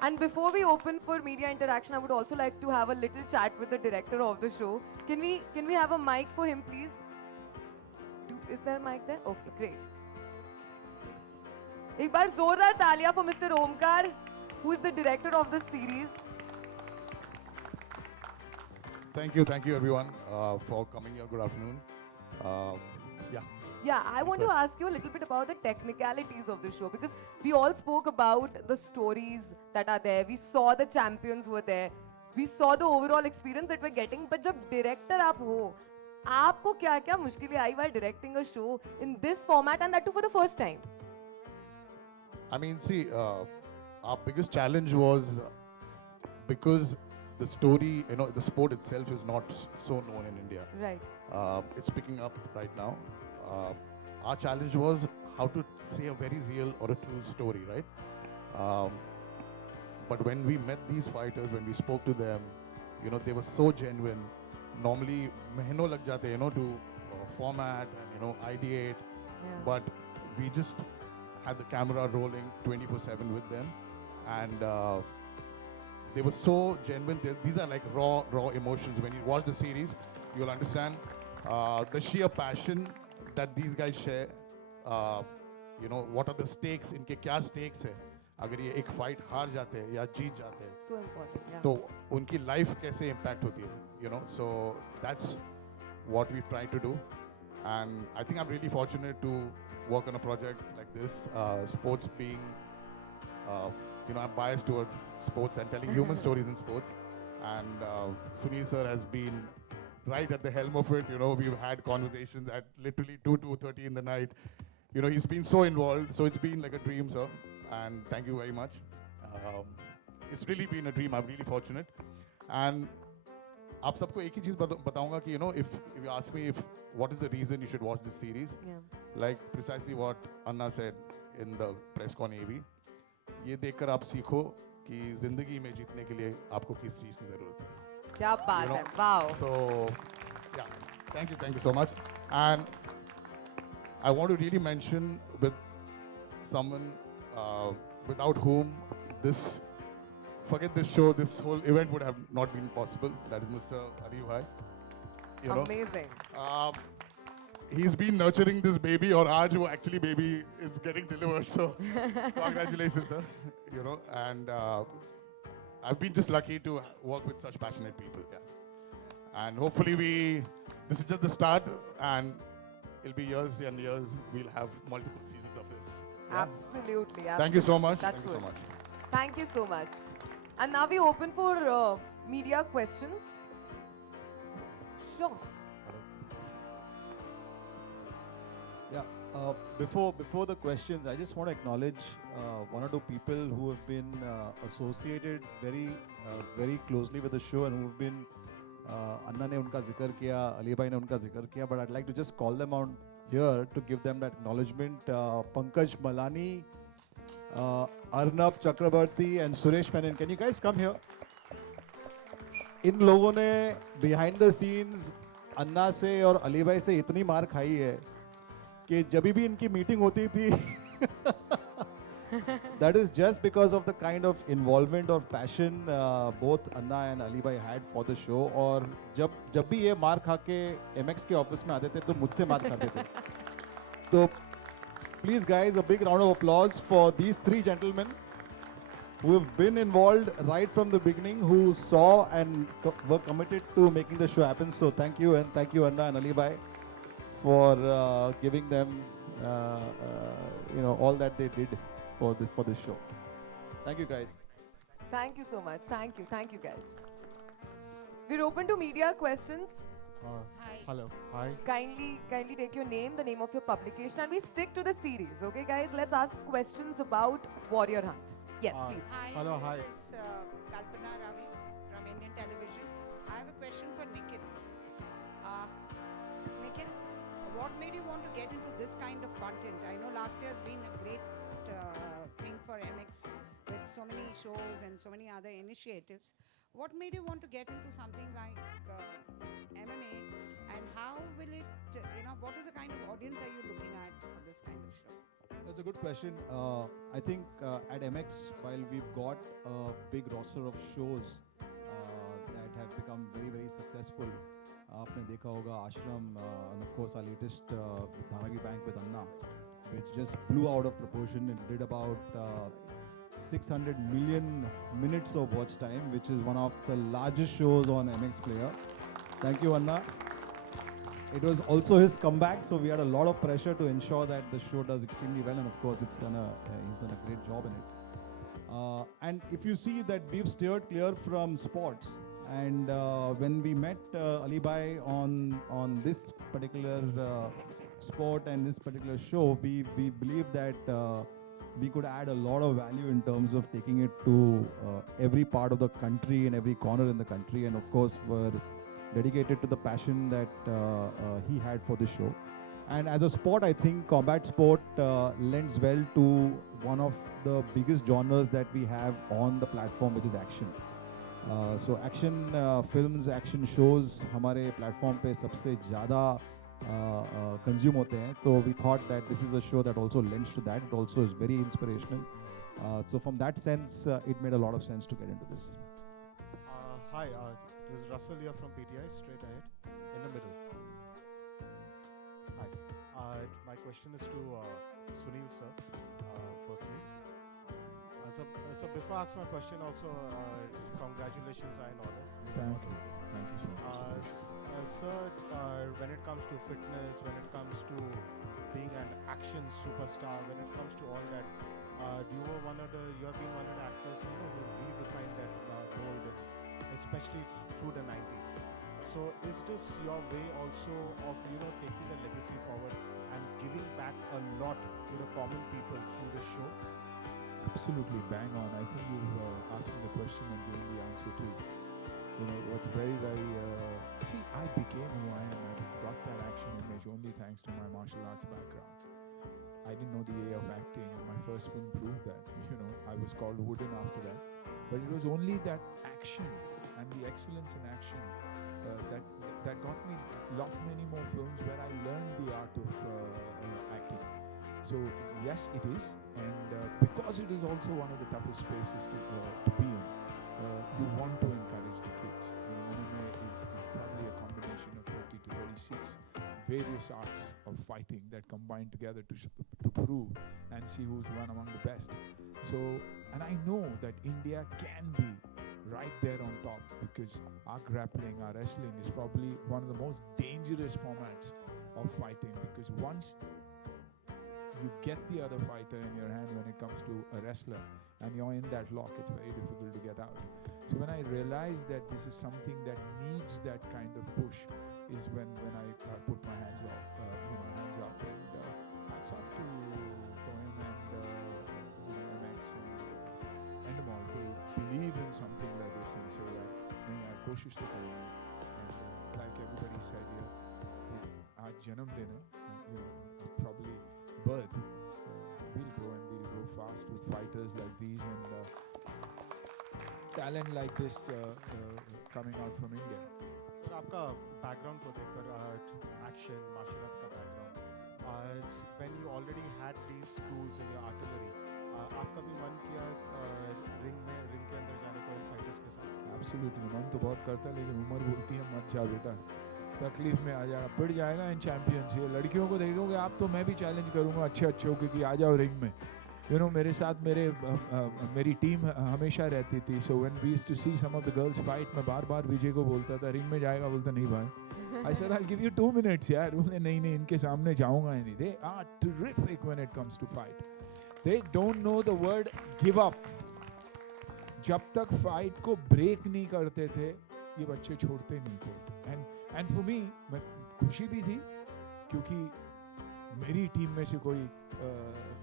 And before we open for media interaction, I would also like to have a little chat with the director of the show. Can we have a mic for him, please? Is there a mic there? Okay, great. एक बार जोरदार तालियां for Mr. Omkar, who is the director of the series. Thank you everyone for coming here. Good afternoon. Yeah. Yeah, I want to ask you a little bit about the technicalities of the show because we all spoke about the stories that are there. We saw the champions were there. We saw the overall experience that we're getting. But जब director आप हो, आपको क्या-क्या मुश्किलें आई while directing a show in this format and that too for the first time? I mean, see, our biggest challenge was because the story, the sport itself is not so known in India. Right. It's picking up right now. Our challenge was how to say a very real or a true story, right? But when we met these fighters, when we spoke to them, they were so genuine. Normally, mahino lag jate, to format and, ideate. Yeah. But we just had the camera rolling 24/7 with them. And they were so genuine. These are like raw emotions. When you watch the series, you'll understand the sheer passion that these guys share. You know, what are the stakes? इनके क्या stakes है? अगर ये एक fight हार जाते हैं या जीत जाते हैं, So important. Yeah. तो उनकी life कैसे impact होती है? You know, so that's what we've tried to do, and I think I'm really fortunate to work on a project like this. Sports being, you know, I'm biased towards sports and telling human stories in sports, and Suniel sir has been right at the helm of it. You know, we've had conversations at literally 2:30 in the night. You know, he's been so involved, so it's been like a dream, sir, and thank you very much. It's really been a dream. I'm really fortunate, and आप सबको एक ही चीज़ बताऊंगा कि, you know, if you ask me if what is the reason you should watch this series, Yeah. like precisely what Anna said in the press con AV, ये देखकर आप सीखो कि जिंदगी में जीतने के लिए आपको किस चीज़ की ज़रूरत है. क्या बात है. Wow. So, yeah, thank you so much. And I want to really mention with someone without whom forget this show, this whole event would have not been possible. That is Mr. Ali Bhai. You know, Amazing. he's been nurturing this baby, or aaj wo actually baby is getting delivered. So, congratulations, sir. You know, and I've been just lucky to work with such passionate people. Yeah. And hopefully this is just the start, and it'll be years and years. We'll have multiple seasons of this. Yeah. Absolutely. Thank you so much. That's Thank you so good. much. Thank you so much. And now we open for media questions. Sure. Yeah. Before the questions, I just want to acknowledge one or two people who have been associated very closely with the show, and who have been Anna ने उनका जिक्र किया, अली भाई ने उनका जिक्र किया, but I'd like to just call them out here to give them that acknowledgement. Pankaj Malani, Arnab Chakrabarti and Suresh Menon. Can you guys come here? इन लोगों ने behind the scenes अन्ना से और अली भाई से इतनी मार खाई है कि जब भी इनकी मीटिंग होती थी that is just because of the kind of involvement or passion both Anna and Ali bhai had for the show. और जब भी ये मार खा के MX के ऑफिस में आते थे तो मुझसे मार खाते थे. तो please guys, a big round of applause for these three gentlemen who have been involved right from the beginning, who saw and were committed to making the show happen. So thank you, and thank you Anna and Ali bhai for giving them you know, all that they did for this show. Thank you guys. Thank you so much. Thank you guys. We're open to media questions. Hi. Hello. Hi. Kindly take your name, the name of your publication, and we stick to the series. Okay, guys? Let's ask questions about Warrior Hunt. Yes, please. Hi. Hello, hi. This is Kalpana Ravi from Indian Television. I have a question for Nikhil. Nikhil, what made you want to get into this kind of content? I know last year has been a great thing for MX with so many shows and so many other initiatives. What made you want to get into something like MMA, and how will it, you know, what is the kind of audience are you looking at for this kind of show? That's a good question. I think at MX, while we've got a big roster of shows that have become very successful, आपने देखा होगा Ashram, and of course our latest Dharagi Bank with Anna, which just blew out of proportion. It did about 600 million minutes of watch time, which is one of the largest shows on MX Player. Thank you, Anna. It was also his comeback, so we had a lot of pressure to ensure that the show does extremely well, and of course he's done a great job in it. And if you see that we've steered clear from sports, and when we met Ali bhai on this particular sport and this particular show, we believe that we could add a lot of value in terms of taking it to every part of the country and every corner in the country, and of course we're dedicated to the passion that he had for the show. And as a sport, I think combat sport lends well to one of the biggest genres that we have on the platform, which is action. So action films, action shows हमारे platform पे सबसे ज़्यादा consume होते हैं. So we thought that this is a show that also lends to that. It also is very inspirational. So from that sense, it made a lot of sense to get into this. Hi, this is Russell here from PTI, straight ahead, in the middle. Hi. My question is to Suniel sir, firstly. So before I ask my question, also congratulations are in order. Thank you. Thank you so much. Sir, when it comes to fitness, when it comes to being an action superstar, when it comes to all that, you have been one of the actors who redefined that mold, especially through the 90s. So is this your way also of taking a legacy forward and giving back a lot to the common people through the show? Absolutely bang on. I think you've asked me the question and given the answer too. What's very, very... see, I became who I am. I got that action image only thanks to my martial arts background. I didn't know the A of acting, and my first film proved that. I was called Wooden after that. But it was only that action and the excellence in action that got me many more films where I learned the art of acting. So yes, it is, and because it is also one of the toughest spaces to be in, you want to encourage the kids. MMA is probably a combination of 30 to 36 various arts of fighting that combine together to prove and see who's one among the best. So, and I know that India can be right there on top because our grappling, our wrestling is probably one of the most dangerous formats of fighting, because once you get the other fighter in your hand when it comes to a wrestler and you're in that lock, it's very difficult to get out. So when I realized that this is something that needs that kind of push is when I put my hands up, and hats off to Toyam and MX and Endemol to believe in something like this and say that nahi yaar koshish to karenge. And like everybody said here, our janam din hai, probably birth, we'll grow and we'll grow fast with fighters like these and talent like this coming out from India. Sir आपका background को देखकर action martial arts का background, when you already had these tools in your artillery, आपका भी मन किया ring के अंदर जाने को फाइटर्स के साथ? एब्सोल्युटली, मन तो बहुत करता है, लेकिन उम्र बोलती है मत जा बेटा, तकलीफ में आ जाएगा, पिट जाएगा इन चैंपियंस। ये लड़कियों को देखोगे आप तो मैं भी चैलेंज करूंगा अच्छे होके कि आ जाओ रिंग में। मेरे साथ मेरी टीम हमेशा रहती थी। So when we used to see some of the girls fight, मैं बार विजय को बोलता था रिंग में जाएगा, बोलता नहीं भाई। I said I will give you 2 minutes यार। बोले नहीं इनके सामने जाऊंगा ही नहीं। They are terrific when it comes to fight. They don't know the word give up. जब तक फाइट को ब्रेक नहीं करते थे ये बच्चे छोड़ते नहीं थे। एंड फॉर मी, मैं खुशी भी थी क्योंकि मेरी टीम में से कोई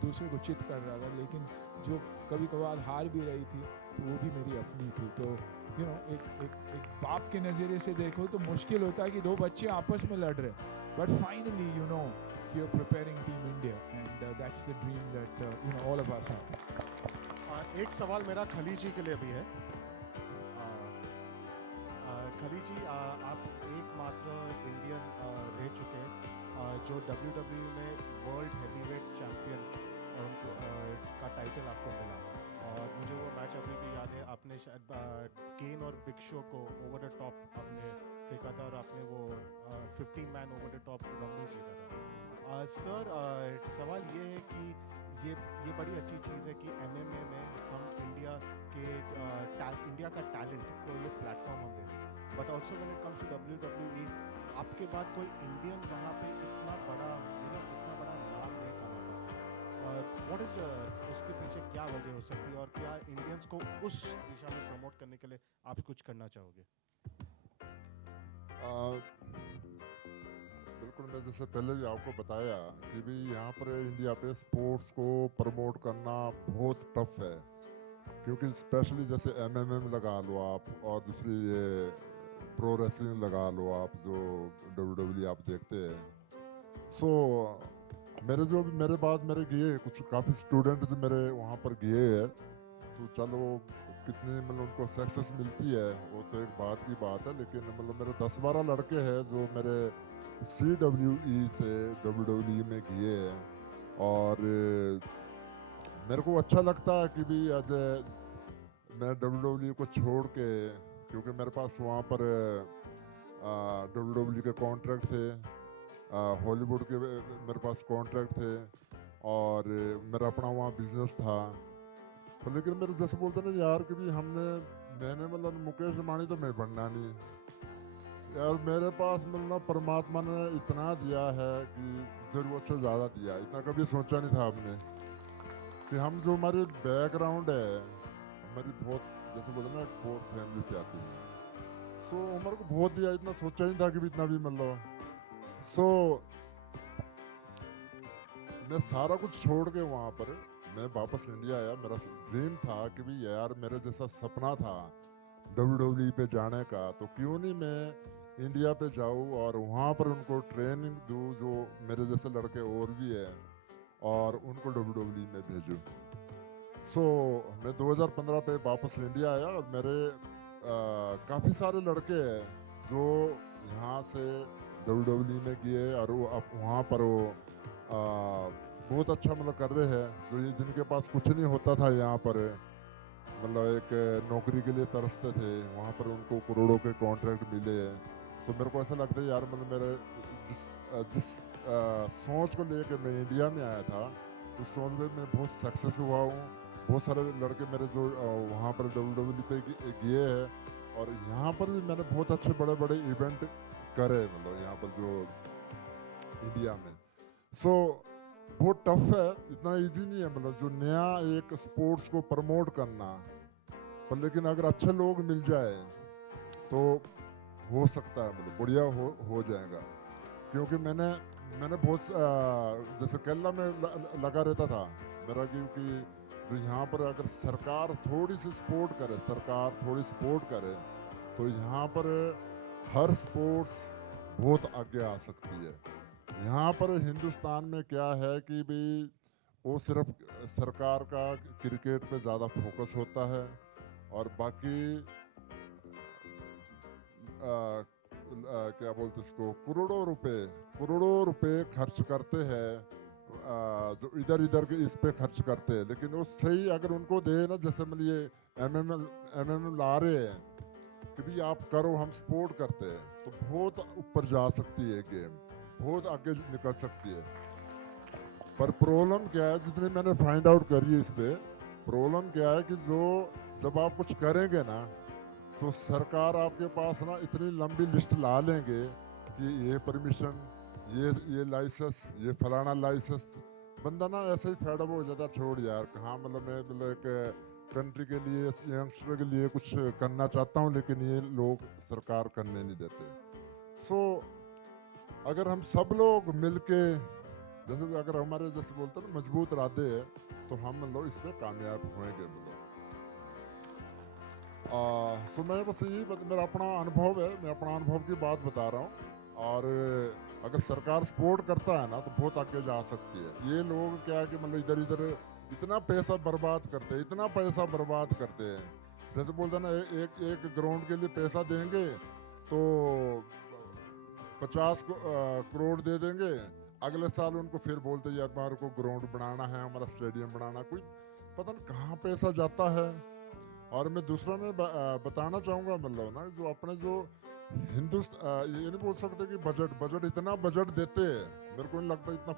दूसरे को चित कर रहा था, लेकिन जो कभी कभार हार भी रही थी तो वो भी मेरी अपनी थी। तो एक बाप के नज़रिए से देखो तो मुश्किल होता है कि 2 बच्चे आपस में लड़ रहे, but finally you are preparing team India and that's the dream that all of us have. एक सवाल मेरा खली जी के लिए भी है। खली जी, आप एकमात्र इंडियन रह चुके हैं जो WWE में वर्ल्ड हैवीवेट चैंपियन का टाइटल आपको मिला, और मुझे वो मैच अभी भी याद है। आपने शायद केन और बिग शो को ओवर द टॉप आपने फेंका था और आपने वो 15 man over the top rumble जीता था। सर, सवाल ये है कि ये बड़ी अच्छी चीज़ है कि MMA में हम इंडिया का टैलेंट को ये प्लेटफॉर्म हम देते हैं, but also when it comes to WWE, आपके बाद कोई इंडियन वहाँ पे इतना बड़ा नाम नहीं कमाता। व्हाट इज उसके पीछे क्या वजह हो सकती है, और क्या इंडियंस को उस दिशा में प्रमोट करने के लिए आप कुछ करना चाहोगे? बिल्कुल, मैं जैसे पहले भी आपको बताया कि भी यहाँ पर इंडिया पे स्पोर्ट्स को प्रमोट करना बहुत टफ है, क्योंकि स्पेशली जैसे MMA लगा लो आप, और दूसरी ये प्रो रेसलिंग लगा लो आप, जो WWE आप देखते हैं। सो मेरे बाद मेरे गए कुछ काफ़ी स्टूडेंट्स मेरे वहाँ पर गए हैं, तो चलो कितनी उनको सक्सेस मिलती है वो तो एक बात की बात है, लेकिन मेरे 10-12 लड़के हैं जो मेरे CWE से WWE में गए हैं, और मेरे को अच्छा लगता है कि भी आज मैं WWE को छोड़ के क्योंकि मेरे पास वहाँ पर WWE के कॉन्ट्रैक्ट थे, हॉलीवुड के मेरे पास कॉन्ट्रैक्ट थे, और मेरा अपना वहाँ बिजनेस था। तो लेकिन मेरे जैसे बोलते ना यार कि भी मैंने मतलब मुकेश अंबानी तो मैं बनना नहीं यार, मेरे पास मतलब परमात्मा ने इतना दिया है कि ज़रूरत से ज़्यादा दिया, इतना कभी सोचा नहीं था हमने कि हम जो हमारे बैकग्राउंड है, हमारी बहुत जैसे बोलते ना पोर फैमिली से आती है, सो हमारे को बहुत दिया, इतना सोचा नहीं था कि भी इतना भी मतलब। सो मैं सारा कुछ छोड़ के वहाँ पर मैं वापस इंडिया आया। मेरा ड्रीम था कि भी यार मेरे जैसा सपना था WWE पे जाने का, तो क्यों नहीं मैं इंडिया पे जाऊँ और वहाँ पर उनको ट्रेनिंग दूँ जो मेरे जैसे लड़के और भी है, और उनको WWE में भेजूँ। सो मैं 2015 पे वापस इंडिया आया, और मेरे काफ़ी सारे लड़के हैं जो यहाँ से WWE में गए, और वो अब वहाँ पर वो बहुत अच्छा मतलब कर रहे हैं, जो ये जिनके पास कुछ नहीं होता था यहाँ पर, मतलब एक नौकरी के लिए तरसते थे, वहाँ पर उनको करोड़ों के कॉन्ट्रैक्ट मिले हैं। सो मेरे को ऐसा लगता है यार मतलब मेरे जिस सोच को लेकर मैं इंडिया में आया था, उस सोच में मैं बहुत सक्सेस हुआ हूँ। बहुत सारे लड़के मेरे जो वहाँ पर WWE पे गए हैं, और यहाँ पर भी मैंने बहुत अच्छे बड़े बड़े इवेंट करे, मतलब यहाँ पर जो इंडिया में। सो बहुत टफ है, इतना इजी नहीं है मतलब जो नया एक स्पोर्ट्स को प्रमोट करना, पर लेकिन अगर अच्छे लोग मिल जाए तो हो सकता है मतलब बढ़िया हो जाएगा। क्योंकि मैंने बहुत जैसे केरला में लगा रहता था मेरा, क्योंकि जो यहाँ पर अगर सरकार थोड़ी सी सपोर्ट करे, सरकार थोड़ी सपोर्ट करे, तो यहाँ पर हर स्पोर्ट्स बहुत आगे आ सकती है। यहाँ पर हिंदुस्तान में क्या है कि भाई वो सिर्फ सरकार का क्रिकेट पे ज़्यादा फोकस होता है, और बाकी क्या बोलते इसको, करोड़ों रुपए खर्च करते हैं, जो इधर के इस पे खर्च करते हैं। लेकिन वो सही अगर उनको दे ना, जैसे मतलब ये एमएमएल ला रहे हैं कि भी आप करो, हम सपोर्ट करते हैं, तो बहुत ऊपर जा सकती है गेम, बहुत आगे निकल सकती है। पर प्रॉब्लम क्या है, जितनी मैंने फाइंड आउट करी है इस पे, प्रॉब्लम क्या है कि जब आप कुछ करेंगे ना, तो सरकार आपके पास ना इतनी लंबी लिस्ट ला लेंगे कि ये परमिशन, ये लाइसेंस, ये फलाना लाइसेंस, बंदा ना ऐसे ही फेडअप हो जाता, छोड़ यार कहाँ मतलब मैं मतलब एक कंट्री के लिए, यंगस्टर के लिए कुछ करना चाहता हूँ, लेकिन ये लोग सरकार करने नहीं देते। सो अगर हम सब लोग मिलके, जैसे अगर हमारे जैसे बोलते हैं ना मजबूत इरादे है, तो हम लोग इस पर कामयाब होंगे मतलब। तो मैं बस यही मेरा अपना अनुभव है, मैं अपना अनुभव की बात बता रहा हूँ। और अगर सरकार सपोर्ट करता है ना, तो बहुत आगे जा सकती है। ये लोग क्या है कि मतलब इधर इतना पैसा बर्बाद करते हैं, इतना पैसा बर्बाद करते हैं, जैसे बोलते हैं ना एक ग्राउंड के लिए पैसा देंगे तो 50 करोड़ दे देंगे, अगले साल उनको फिर बोलते यार हमारे को ग्राउंड बनाना है, हमारा स्टेडियम बनाना, कोई पता नहीं कहाँ पैसा जाता है। और मैं दूसरा में बताना चाहूँगा मतलब ना, जो अपने जो हिंदुस्तान, ये नहीं बोल सकते कि बजट इतना बजट देते हैं, मेरे को नहीं लगता इतना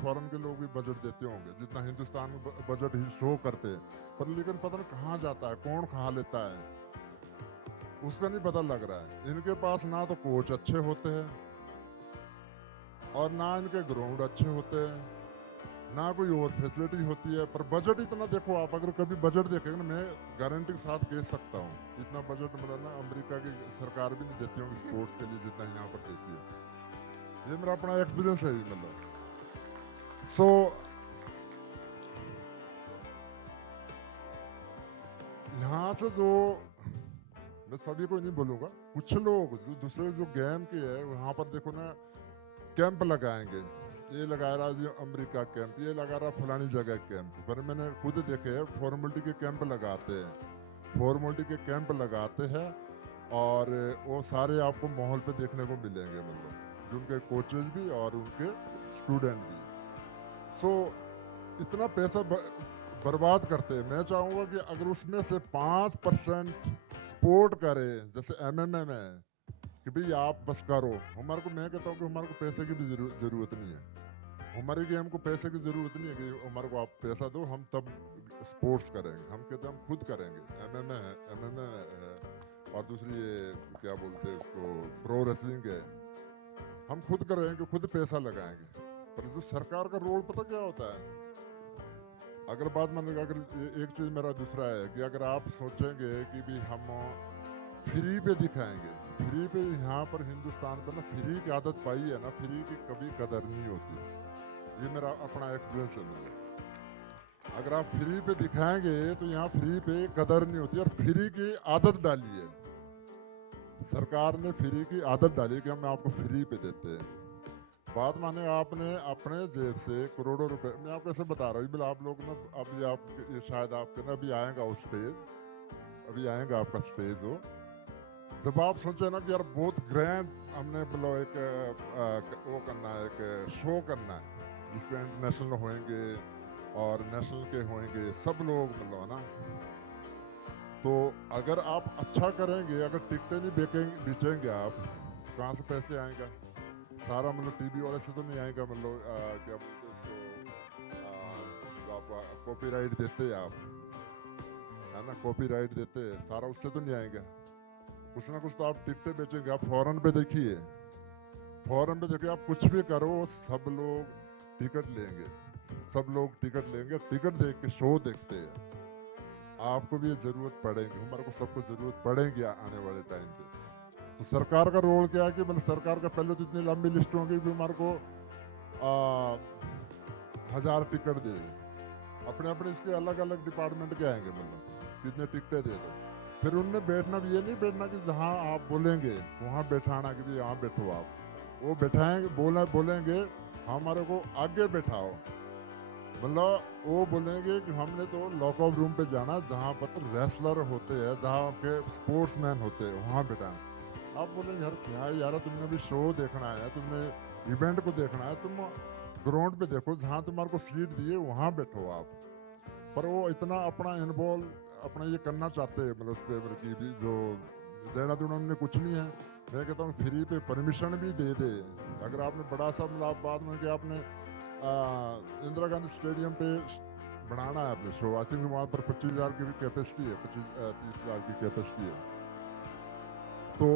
फॉरेन के लोग भी बजट देते होंगे जितना हिंदुस्तान में बजट ही शो करते हैं। पर लेकिन पता नहीं कहाँ जाता है, कौन खा लेता है, उसका नहीं पता लग रहा है। इनके पास ना तो कोच अच्छे होते हैं, और ना इनके ग्राउंड अच्छे होते हैं, ना कोई और फैसिलिटी होती है। पर बजट इतना देखो, आप अगर कभी बजट देखेंगे ना, मैं गारंटी के साथ कह सकता हूँ इतना बजट मतलब ना अमेरिका की सरकार भी नहीं देती होगी स्पोर्ट्स के लिए जितना यहाँ पर देती है। ये मेरा अपना एक्सपीरियंस है मतलब। सो यहाँ से जो मैं सभी को नहीं बोलूँगा, कुछ लोग जो दूसरे जो गेम के है वहाँ पर देखो ना कैंप लगाएंगे, ये लगा रहा है अमेरिका कैंप, ये लगा रहा फलानी जगह कैंप। पर मैंने खुद देखे है फॉर्मेलिटी के कैंप लगाते हैं, फॉर्मेलिटी के कैंप लगाते हैं, और वो सारे आपको माहौल पे देखने को मिलेंगे मतलब, उनके कोचेज भी और उनके स्टूडेंट भी। सो इतना पैसा बर्बाद करते हैं। मैं चाहूँगा कि अगर उसमें से 5% सपोर्ट करे, जैसे एमएमए में कि भाई आप बस करो, हमारे को, मैं कहता हूँ कि हमारे को पैसे की भी जरूरत नहीं है, हमारे गेम को पैसे की जरूरत नहीं है कि हमारे को आप पैसा दो हम तब स्पोर्ट्स करेंगे, हम कहते हैं हम खुद करेंगे। एमएमए है और दूसरी ये क्या बोलते हैं उसको, प्रो रेसलिंग है, हम खुद करेंगे, खुद पैसा लगाएंगे। पर जो सरकार का रोल पता क्या होता है, अगर बात मान लीजिए, अगर एक चीज मेरा दूसरा है कि अगर आप सोचेंगे कि भी हम फ्री पे दिखाएंगे, फ्री पे यहाँ पर हिंदुस्तान पर ना फ्री की आदत पाई है ना, फ्री की कभी कदर नहीं होती, ये मेरा अपना एक्सपीरियंस है मेरा। अगर आप फ्री पे दिखाएंगे तो यहाँ फ्री पे कदर नहीं होती, और फ्री की आदत डाली है सरकार ने, फ्री की आदत डाली कि हम आपको फ्री पे देते हैं। बात माने आपने अपने जेब से करोड़ों रुपए, मैं आपको ऐसे बता रहा हूँ, बिल आप लोग ना अभी आप ये शायद आपके ना अभी आएगा वो स्टेज, अभी आएगा आपका स्टेज हो, जब आप सोचे ना कि यार बहुत ग्रैंड हमने मतलब एक वो करना है, एक शो करना है जिसके इंटरनेशनल होंगे और नेशनल के होंगे सब लोग मतलब ना, तो अगर आप अच्छा करेंगे, अगर टिकटें नहीं बेचेंगे आप, कहाँ से पैसे आएगा? सारा मतलब टीवी वाले से तो नहीं आएगा, मतलब क्या बोलते उसको, आप कॉपीराइट देते हैं आप, है ना, कॉपीराइट देते हैं, सारा उससे तो नहीं आएगा, कुछ ना कुछ तो आप टिकटें बेचेंगे। आप फॉरेन पे देखिए, फॉरेन पे देखिए, आप कुछ भी करो सब लोग टिकट लेंगे, सब लोग टिकट लेंगे, टिकट देख के शो देखते हैं। आपको भी ये जरूरत पड़ेगी, हमारे को सबको जरूरत पड़ेगी आने वाले टाइम पे। तो सरकार का रोल क्या है कि मतलब सरकार का पहले तो इतनी लंबी लिस्ट होगी कि हमारे को 1000 टिकट दे, अपने अपने इसके अलग अलग डिपार्टमेंट के आएंगे, मतलब कितने टिकटें दे दो, फिर उनने बैठना भी, ये नहीं बैठना कि जहाँ आप बोलेंगे वहाँ बैठाना कि यहाँ बैठो आप, वो बैठाएंगे, बोलेंगे हमारे को आगे बैठाओ, मतलब वो बोलेंगे कि हमने तो लॉकआउट रूम पे जाना जहाँ पर रेसलर होते हैं, जहाँ के स्पोर्ट्समैन होते हैं, वहाँ बैठाना। आप बोलेंगे यार क्या यार, तुमने भी शो देखना है, तुमने इवेंट को देखना है, तुम ग्राउंड पे देखो, जहाँ तुम्हारे को सीट दिए वहाँ बैठो आप। पर वो इतना अपना इन्वॉल्व अपना ये करना चाहते हैं, मतलब उस पेपर की भी जो देना देना उन्होंने कुछ नहीं है। मैं कहता हूँ फ्री पे परमिशन भी दे दे, अगर आपने बड़ा सा मतलब बाद में कि आपने इंदिरा गांधी स्टेडियम पे बनाना है अपने शो, आई थिंक वहाँ पर 25,000 की भी कैपेसिटी है, 30,000 की कैपेसिटी है। तो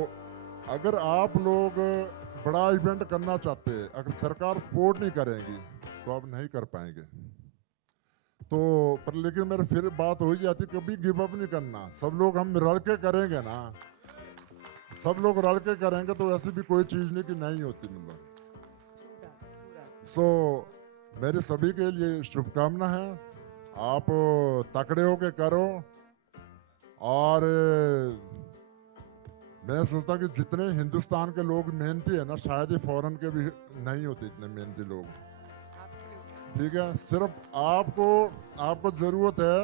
अगर आप लोग बड़ा इवेंट करना चाहते हैं, अगर सरकार सपोर्ट नहीं करेगी तो आप नहीं कर पाएंगे। तो पर लेकिन मेरे फिर बात हो ही जाती, कभी गिव अप नहीं करना, सब लोग हम रल के करेंगे ना, सब लोग रल के करेंगे तो ऐसी भी कोई चीज़ नहीं कि नहीं होती, मतलब। सो मेरे सभी के लिए शुभकामना है, आप तकड़े होके करो, और मैं सोचता कि जितने हिंदुस्तान के लोग मेहनती है ना, शायद ही फॉरेन के भी नहीं होते इतने मेहनती लोग, ठीक है। सिर्फ आपको जरूरत है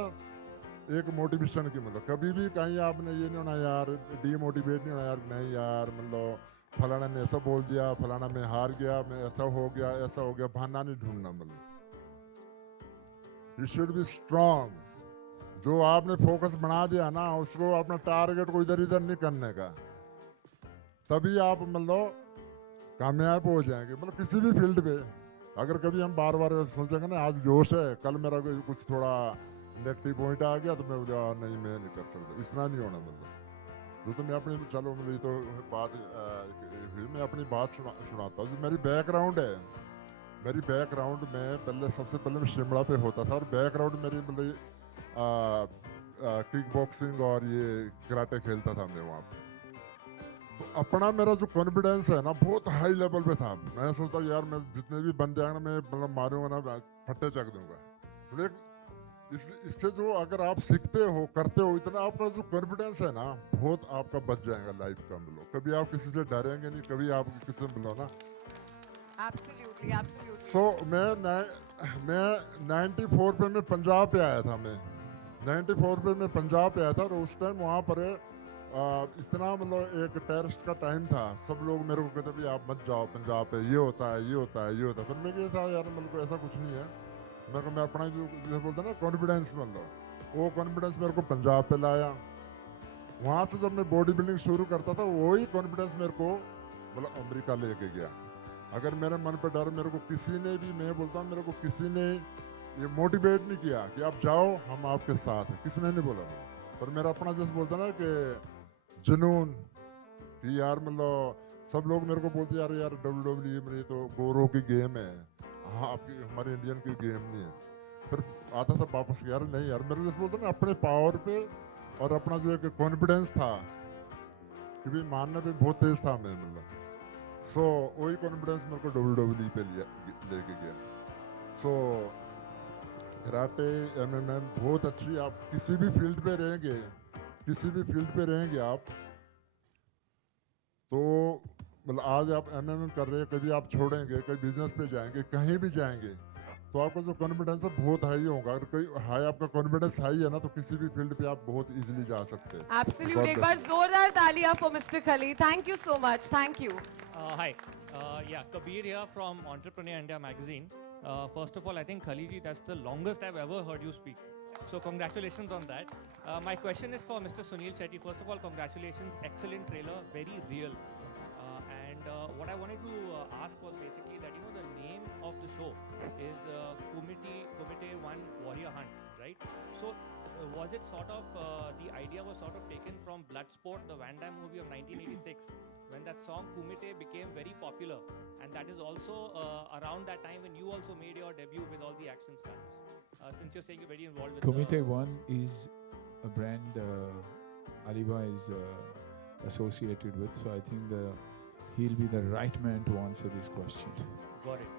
एक मोटिवेशन की, मतलब कभी भी कहीं आपने ये नहीं होना यार, डीमोटिवेट नहीं होना यार, नहीं यार मतलब फलाना ने ऐसा बोल दिया, फलाना में हार गया, मैं ऐसा हो गया, बहाना नहीं ढूंढना, मतलब यू शुड बी स्ट्रांग। जो आपने फोकस बना दिया ना, उसको अपना टारगेट को इधर इधर नहीं करने का, तभी आप मतलब कामयाब हो जाएंगे, मतलब किसी भी फील्ड पे। अगर कभी हम बार बार सोचेंगे ना आज जोश है, कल मेरा कुछ थोड़ा नेगेटिव पॉइंट आ गया तो मैं नहीं मैं नहीं कर सकता, इतना नहीं होना, मतलब जो तो मैं अपनी, चलो मतलब ये तो बात मैं अपनी बात सुनाता हूँ। जो मेरी बैकग्राउंड है, मेरी बैकग्राउंड में सबसे पहले मैं शिमला पे होता था, और बैकग्राउंड मेरी मतलब किक बॉक्सिंग और ये कराटे खेलता था मैं वहाँ पे। तो अपना मेरा जो कॉन्फिडेंस है ना बहुत हाई लेवल पे था, मैं सोचता यार मैं जितने भी बंदे आएंगे मैं मतलब मारूंगा ना, फट्टे चक दूंगा। लेकिन इससे जो अगर आप सीखते हो करते हो, इतना आपका जो कॉन्फिडेंस है ना बहुत आपका बच जाएगा लाइफ का, मतलब कभी आप किसी से डरेंगे नहीं, कभी आप किसी से मिलो ना। Absolutely, absolutely. सो मैं 94 पे मैं पंजाब पे आया था, मैं 94 पे मैं पंजाब पे आया था, और उस टाइम वहाँ पर इतना मतलब एक टेररिस्ट का टाइम था, सब लोग मेरे को कहते भाई आप मत जाओ पंजाब पे, ये होता है ये होता है ये होता है। फिर मैं क्या था यार मतलब ऐसा कुछ नहीं है, मेरे को मैं अपना जो जैसे बोलते हैं ना कॉन्फिडेंस, मतलब वो कॉन्फिडेंस मेरे को पंजाब पे लाया, वहाँ से जब मैं बॉडी बिल्डिंग शुरू करता था वही कॉन्फिडेंस मेरे को मतलब अमेरिका लेके गया। अगर मेरे मन पे डर, मेरे को किसी ने भी, मैं बोलता हूँ मेरे को किसी ने ये मोटिवेट नहीं किया कि आप जाओ हम आपके साथ हैं, किसी ने नहीं बोला। पर मेरा अपना जैसे बोलता ना कि जुनून कि यार मतलब सब लोग मेरे को बोलते यार यार WWE में ये तो गोरों की गेम है, हाँ आपकी हमारे इंडियन की गेम नहीं है। फिर आता था वापस यार नहीं यार, मेरे जैसे बोलते ना अपने पावर पे और अपना जो एक कॉन्फिडेंस था कि भाई मानने पे बहुत तेज था मैं मतलब। सो वही कॉन्फिडेंस मेरे को WWE पे लेके गया। सो कराटे MMA बहुत अच्छी, आप किसी भी फील्ड पे रहेंगे, किसी भी फील्ड पे रहेंगे आप, तो मतलब आज आप MMA कर रहे हैं, कभी आप छोड़ेंगे, कभी बिजनेस पे जाएंगे, कहीं भी जाएंगे, तो आपका जो कॉन्फिडेंस है बहुत हाई होगा। अगर कोई हाई आपका कॉन्फिडेंस हाई है ना तो किसी भी फील्ड पे आप बहुत इजीली जा सकते हैं। Absolutely. एक बार जोरदार तालियां for Mr. Khali. Thank you so much. Thank you. Hi. Yeah, Kabir here from Entrepreneur India magazine. First of all, I think Khali ji, that's the longest I've ever heard you speak. So congratulations on that. My question is for Mr. Suniel Shetty. First of all, congratulations. Excellent trailer. Very real. And what I wanted to ask was basically that, you know, the name of the show is Kumite 1 Warrior Hunt, right? So was it sort of, the idea was sort of taken from Bloodsport, the Van Damme movie of 1986, when that song Kumite became very popular, and that is also around that time when you also made your debut with all the action stunts. Since you're saying you're very involved with Kumite 1 is a brand Aliba is associated with, so I think he'll be the right man to answer this question. Got it.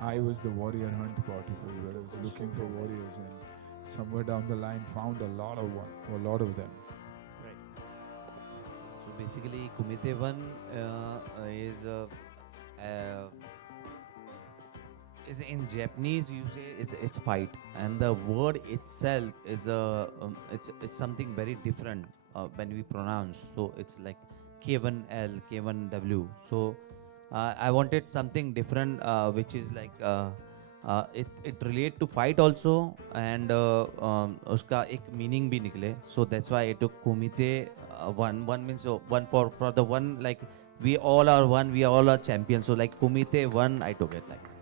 I was the warrior hunt part of it, where I was looking for warriors, and somewhere down the line found a lot of them. Right. So basically, Kumite 1 is in Japanese you say it's fight, and the word itself is it's something very different when we pronounce. So it's like K1L, K1W. So I wanted something different, which is like it relate to fight also, and uska ek meaning bhi nikle. So that's why I took Kumite 1. One means one for the one, like we all are one, we all are champions. So like Kumite 1, I took it like.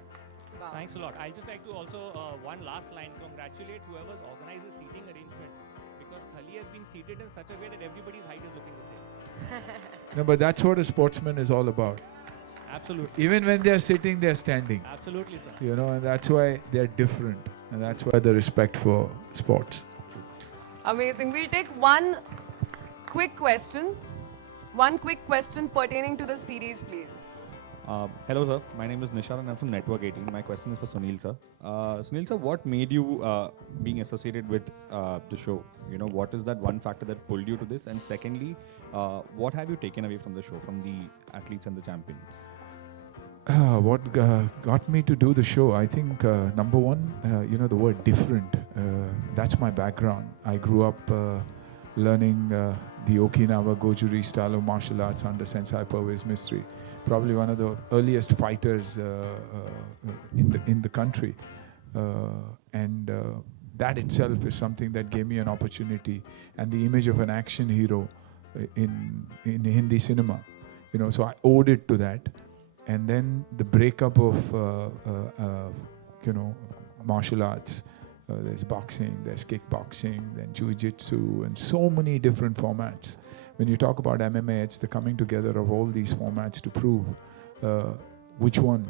Thanks a lot. I'd just like to also, one last line, congratulate whoever's organized the seating arrangement, because Khali has been seated in such a way that everybody's height is looking the same. No, but that's what a sportsman is all about. Absolutely. Even when they're sitting, they're standing. Absolutely, sir. You know, and that's why they're different, and that's why the respect for sports. Amazing. We'll take one quick question. One quick question pertaining to the series, please. Hello sir, my name is Nishal and I'm from Network 18. My question is for Sunil sir. Sunil sir, what made you being associated with the show? You know, what is that one factor that pulled you to this? And secondly, what have you taken away from the show, from the athletes and the champions? What got me to do the show, I think number one, you know, the word different. That's my background. I grew up learning the Okinawa Gojuri style of martial arts under Sensei Pervez Mistry. Probably one of the earliest fighters in the country, and that itself is something that gave me an opportunity, and the image of an action hero in Hindi cinema, you know. So I owed it to that, and then the breakup of you know, martial arts. There's boxing, there's kickboxing, then jiu-jitsu, and so many different formats. When you talk about MMA, it's the coming together of all these formats to prove which one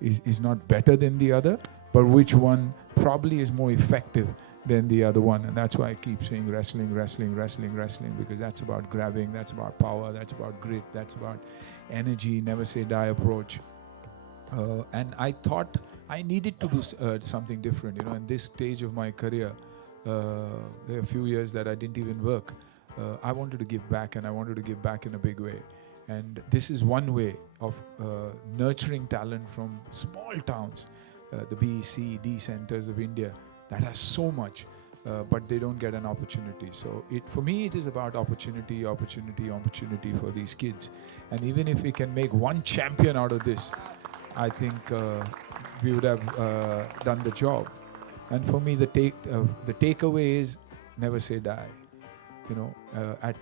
is not better than the other, but which one probably is more effective than the other one. And that's why I keep saying wrestling, wrestling, wrestling, wrestling, because that's about grabbing, that's about power, that's about grit, that's about energy, never say die approach. And I thought I needed to do something different, you know. In this stage of my career, there are a few years that I didn't even work. I wanted to give back, and I wanted to give back in a big way. And this is one way of nurturing talent from small towns, the B, C, D centers of India that has so much, but they don't get an opportunity. So for me, it is about opportunity, opportunity, opportunity for these kids. And even if we can make one champion out of this, I think we would have done the job. And for me, the takeaway is never say die. You know, at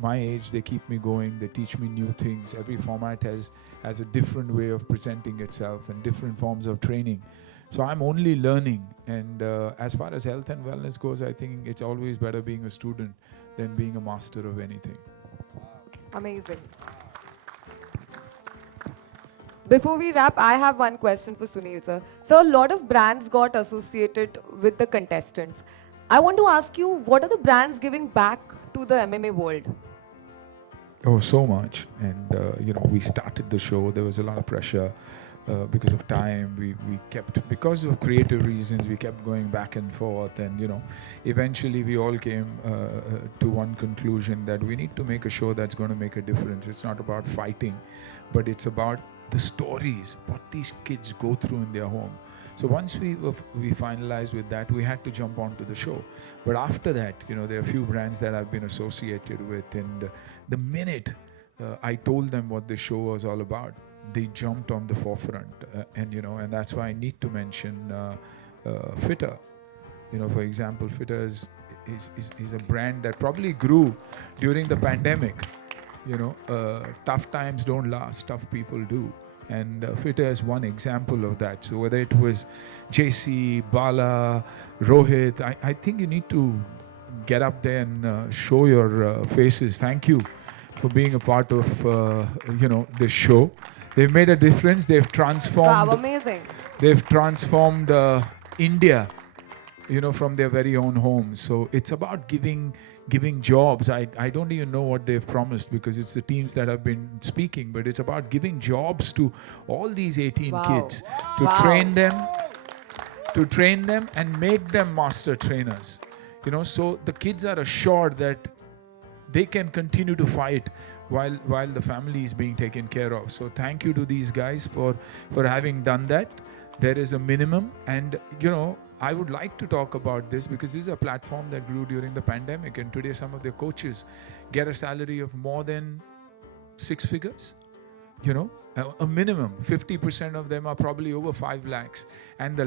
my age, they keep me going. They teach me new things. Every format has a different way of presenting itself and different forms of training. So I'm only learning. And as far as health and wellness goes, I think it's always better being a student than being a master of anything. Amazing. Before we wrap, I have one question for Sunil sir. So a lot of brands got associated with the contestants. I want to ask you, what are the brands giving back to the MMA world? Oh, so much. And, you know, we started the show. There was a lot of pressure because of time. We kept, because of creative reasons, we kept going back and forth. And, you know, eventually we all came to one conclusion that we need to make a show that's going to make a difference. It's not about fighting, but it's about the stories, what these kids go through in their home. So once we finalized with that, we had to jump onto the show. But after that, you know, there are a few brands that I've been associated with, and the minute I told them what the show was all about, they jumped on the forefront. And you know, and that's why I need to mention Fitter. You know, for example, Fitter is a brand that probably grew during the pandemic. You know, tough times don't last, tough people do. And Fitter is one example of that. So whether it was JC, Bala, Rohit, I think you need to get up there and show your faces. Thank you for being a part of, you know, this show. They've made a difference. They've transformed. Wow, amazing. They've transformed India, you know, from their very own homes. So it's about giving jobs. I don't even know what they've promised because it's the teams that have been speaking, but it's about giving jobs to all these 18 kids to train them and make them master trainers. You know, so the kids are assured that they can continue to fight while the family is being taken care of. So thank you to these guys for having done that. There is a minimum, and you know, I would like to talk about this because this is a platform that grew during the pandemic, and today some of their coaches get a salary of more than 6 figures. You know, a minimum. 50% of them are probably over 5 lakhs. And the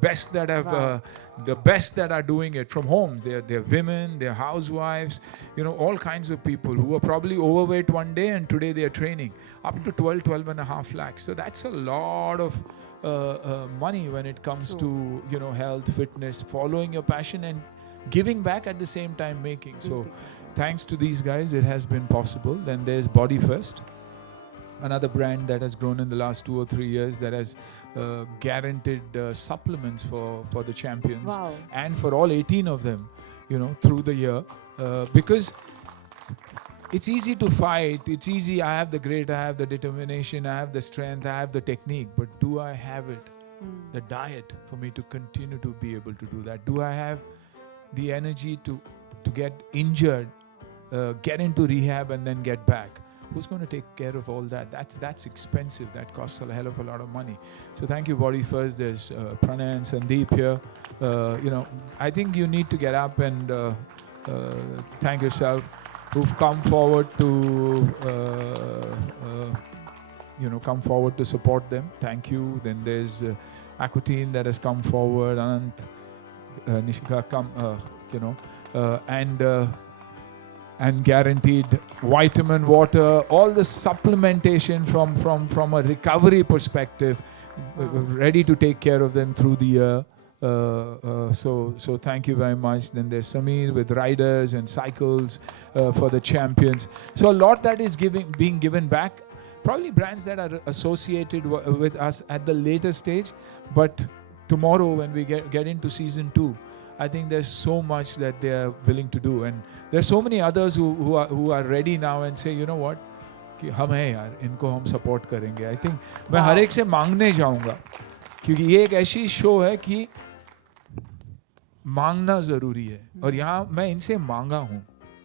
best that have, the best that are doing it from home. They're women, they're housewives, you know, all kinds of people who are probably overweight one day and today they are training up to 12 and a half lakhs. So that's a lot of money when it comes to, you know, health, fitness, following your passion and giving back at the same time making. So thanks to these guys, it has been possible. Then there's Body First, another brand that has grown in the last 2 or 3 years that has guaranteed supplements for the champions and for all 18 of them, you know, through the year. Because it's easy to fight, it's easy, I have the grit, I have the determination, I have the strength, I have the technique, but do I have it, the diet for me to continue to be able to do that? Do I have the energy to get injured, get into rehab and then get back? Who's going to take care of all that? That's expensive. That costs a hell of a lot of money. So thank you, Body First. There's Pranay and Sandeep here. You know, I think you need to get up and thank yourself who've come forward to, you know, come forward to support them. Thank you. Then there's Aquatine that has come forward. Anant, Nishika, come, you know, and guaranteed vitamin water, all the supplementation from a recovery perspective, ready to take care of them through the year. So thank you very much. Then there's Samir with riders and cycles for the champions. So a lot that is being given back. Probably brands that are associated with us at the later stage, but tomorrow when we get into season 2, I think there's so much that they are willing to do, and there's so many others who are ready now and say, you know what, कि हम हैं यार, इनको हम support करेंगे. I think मैं हर एक से मांगने जाऊँगा, क्योंकि ये एक ऐसी शो है कि मांगना ज़रूरी है, और यहाँ मैं इनसे मांगा हूँ,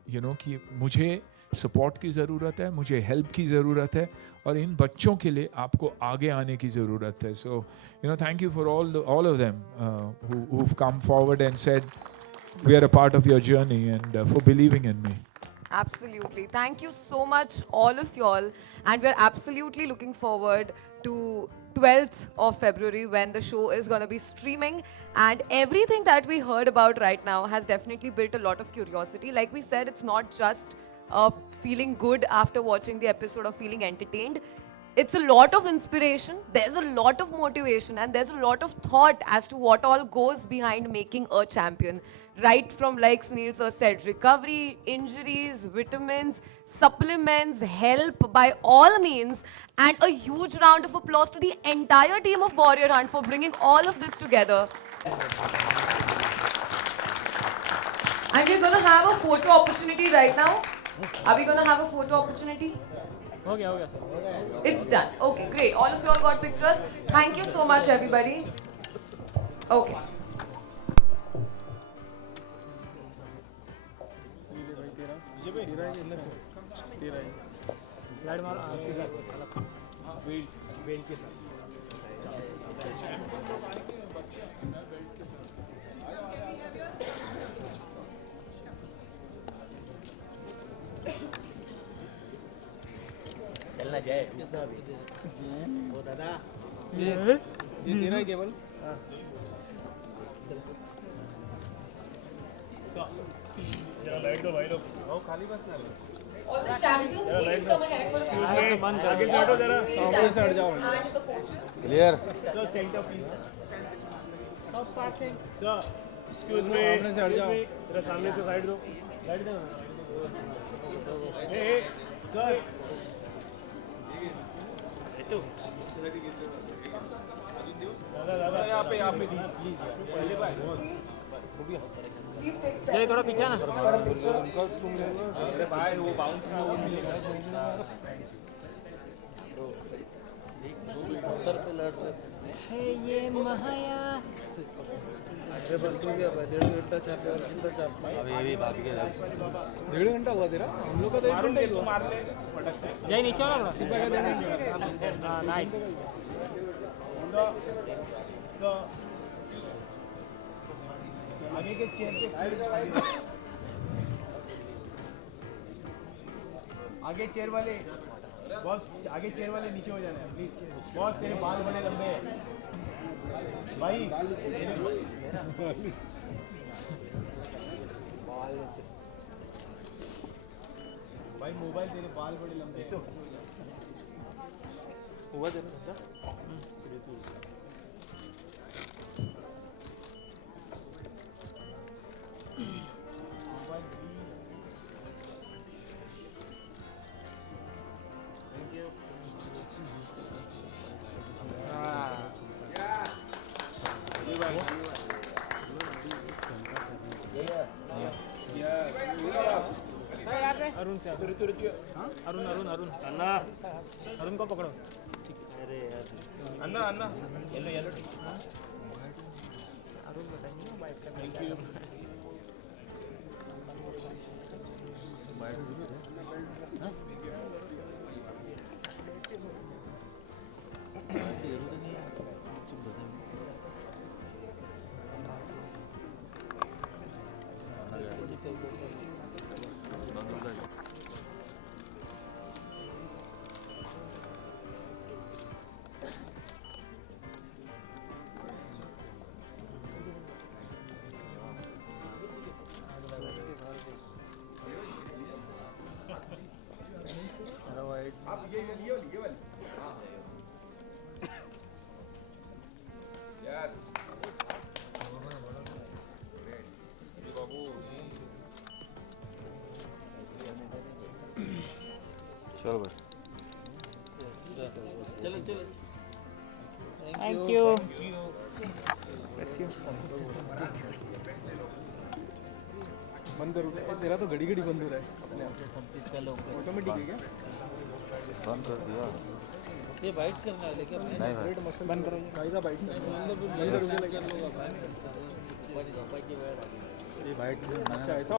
you know, कि मुझे सपोर्ट की ज़रूरत है, मुझे हेल्प की ज़रूरत है, और इन बच्चों के लिए आपको आगे आने की ज़रूरत है. So, you know, thank you for all of them who've come forward and said, we are a part of your journey, and for believing in me. Absolutely. Thank you so much, all of y'all. And we're absolutely looking forward to 12th of February when the show is going to be streaming, and everything that we heard about right now has definitely built a lot of curiosity. Like we said, it's not just feeling good after watching the episode or feeling entertained. It's a lot of inspiration, there's a lot of motivation, and there's a lot of thought as to what all goes behind making a champion. Right from, like Suniel sir said, recovery, injuries, vitamins, supplements, help by all means, and a huge round of applause to the entire team of Warrior Hunt for bringing all of this together. And we're going to have a photo opportunity right now. Are we going to have a photo opportunity? Okay, sir. It's done. Okay, great. All of you all got pictures. Thank you so much, everybody. Okay. चलना जाए वो दादा ये तेरा है केवल जरा light दो भाई लोग वो खाली बस ना All the champions, please come ahead for a picture. आगे से हटो जरा आगे से हट जाओ And the coaches. Clear sir centre please stop passing sir excuse me सामने से हट जाओ जरा सामने से साइड दो लाइट दो ए सर दादा यहाँ पे प्लीज पहले भाई Please take ये थोड़ा पीछे ना अरे भाई वो बाउंस में वो नहीं उत्तर पे लड़ रहे है ये महाया अरे बंद हो गया 1.5 घंटा चापे और घंटा चाप अभी ये भी भाग गया 1.5 घंटा हुआ तेरा हम लोग का तो 1 घंटा ही हुआ मार ले फटक से जय नीचे वाला थोड़ा सिंपल का देना हाँ नाइस आगे के चेयर पे आगे चेयर वाले बॉस आगे चेयर वाले नीचे हो जाना है प्लीज बॉस तेरे बाल बड़े लंबे हैं भाई भाई मोबाइल तेरे बाल बड़े लंबे हैं हुआ तेरा ऐसा अरुण से अरुण अन्ना अरुण को पकड़ो अरे यार अन्ना येलो अरुण बताइए थैंक यू आप ये वाली हाँ यस बाबू चलो भाई चलो थैंक यू बंद करो तेरा तो घड़ी घड़ी बंद हो रहा है अपने आप से ऑटोमेटिक है क्या बंद कर दिया ये बाइट करना है लेकिन नहीं बंद करो कायदा बाइट करना है ये बाइट अच्छा ऐसा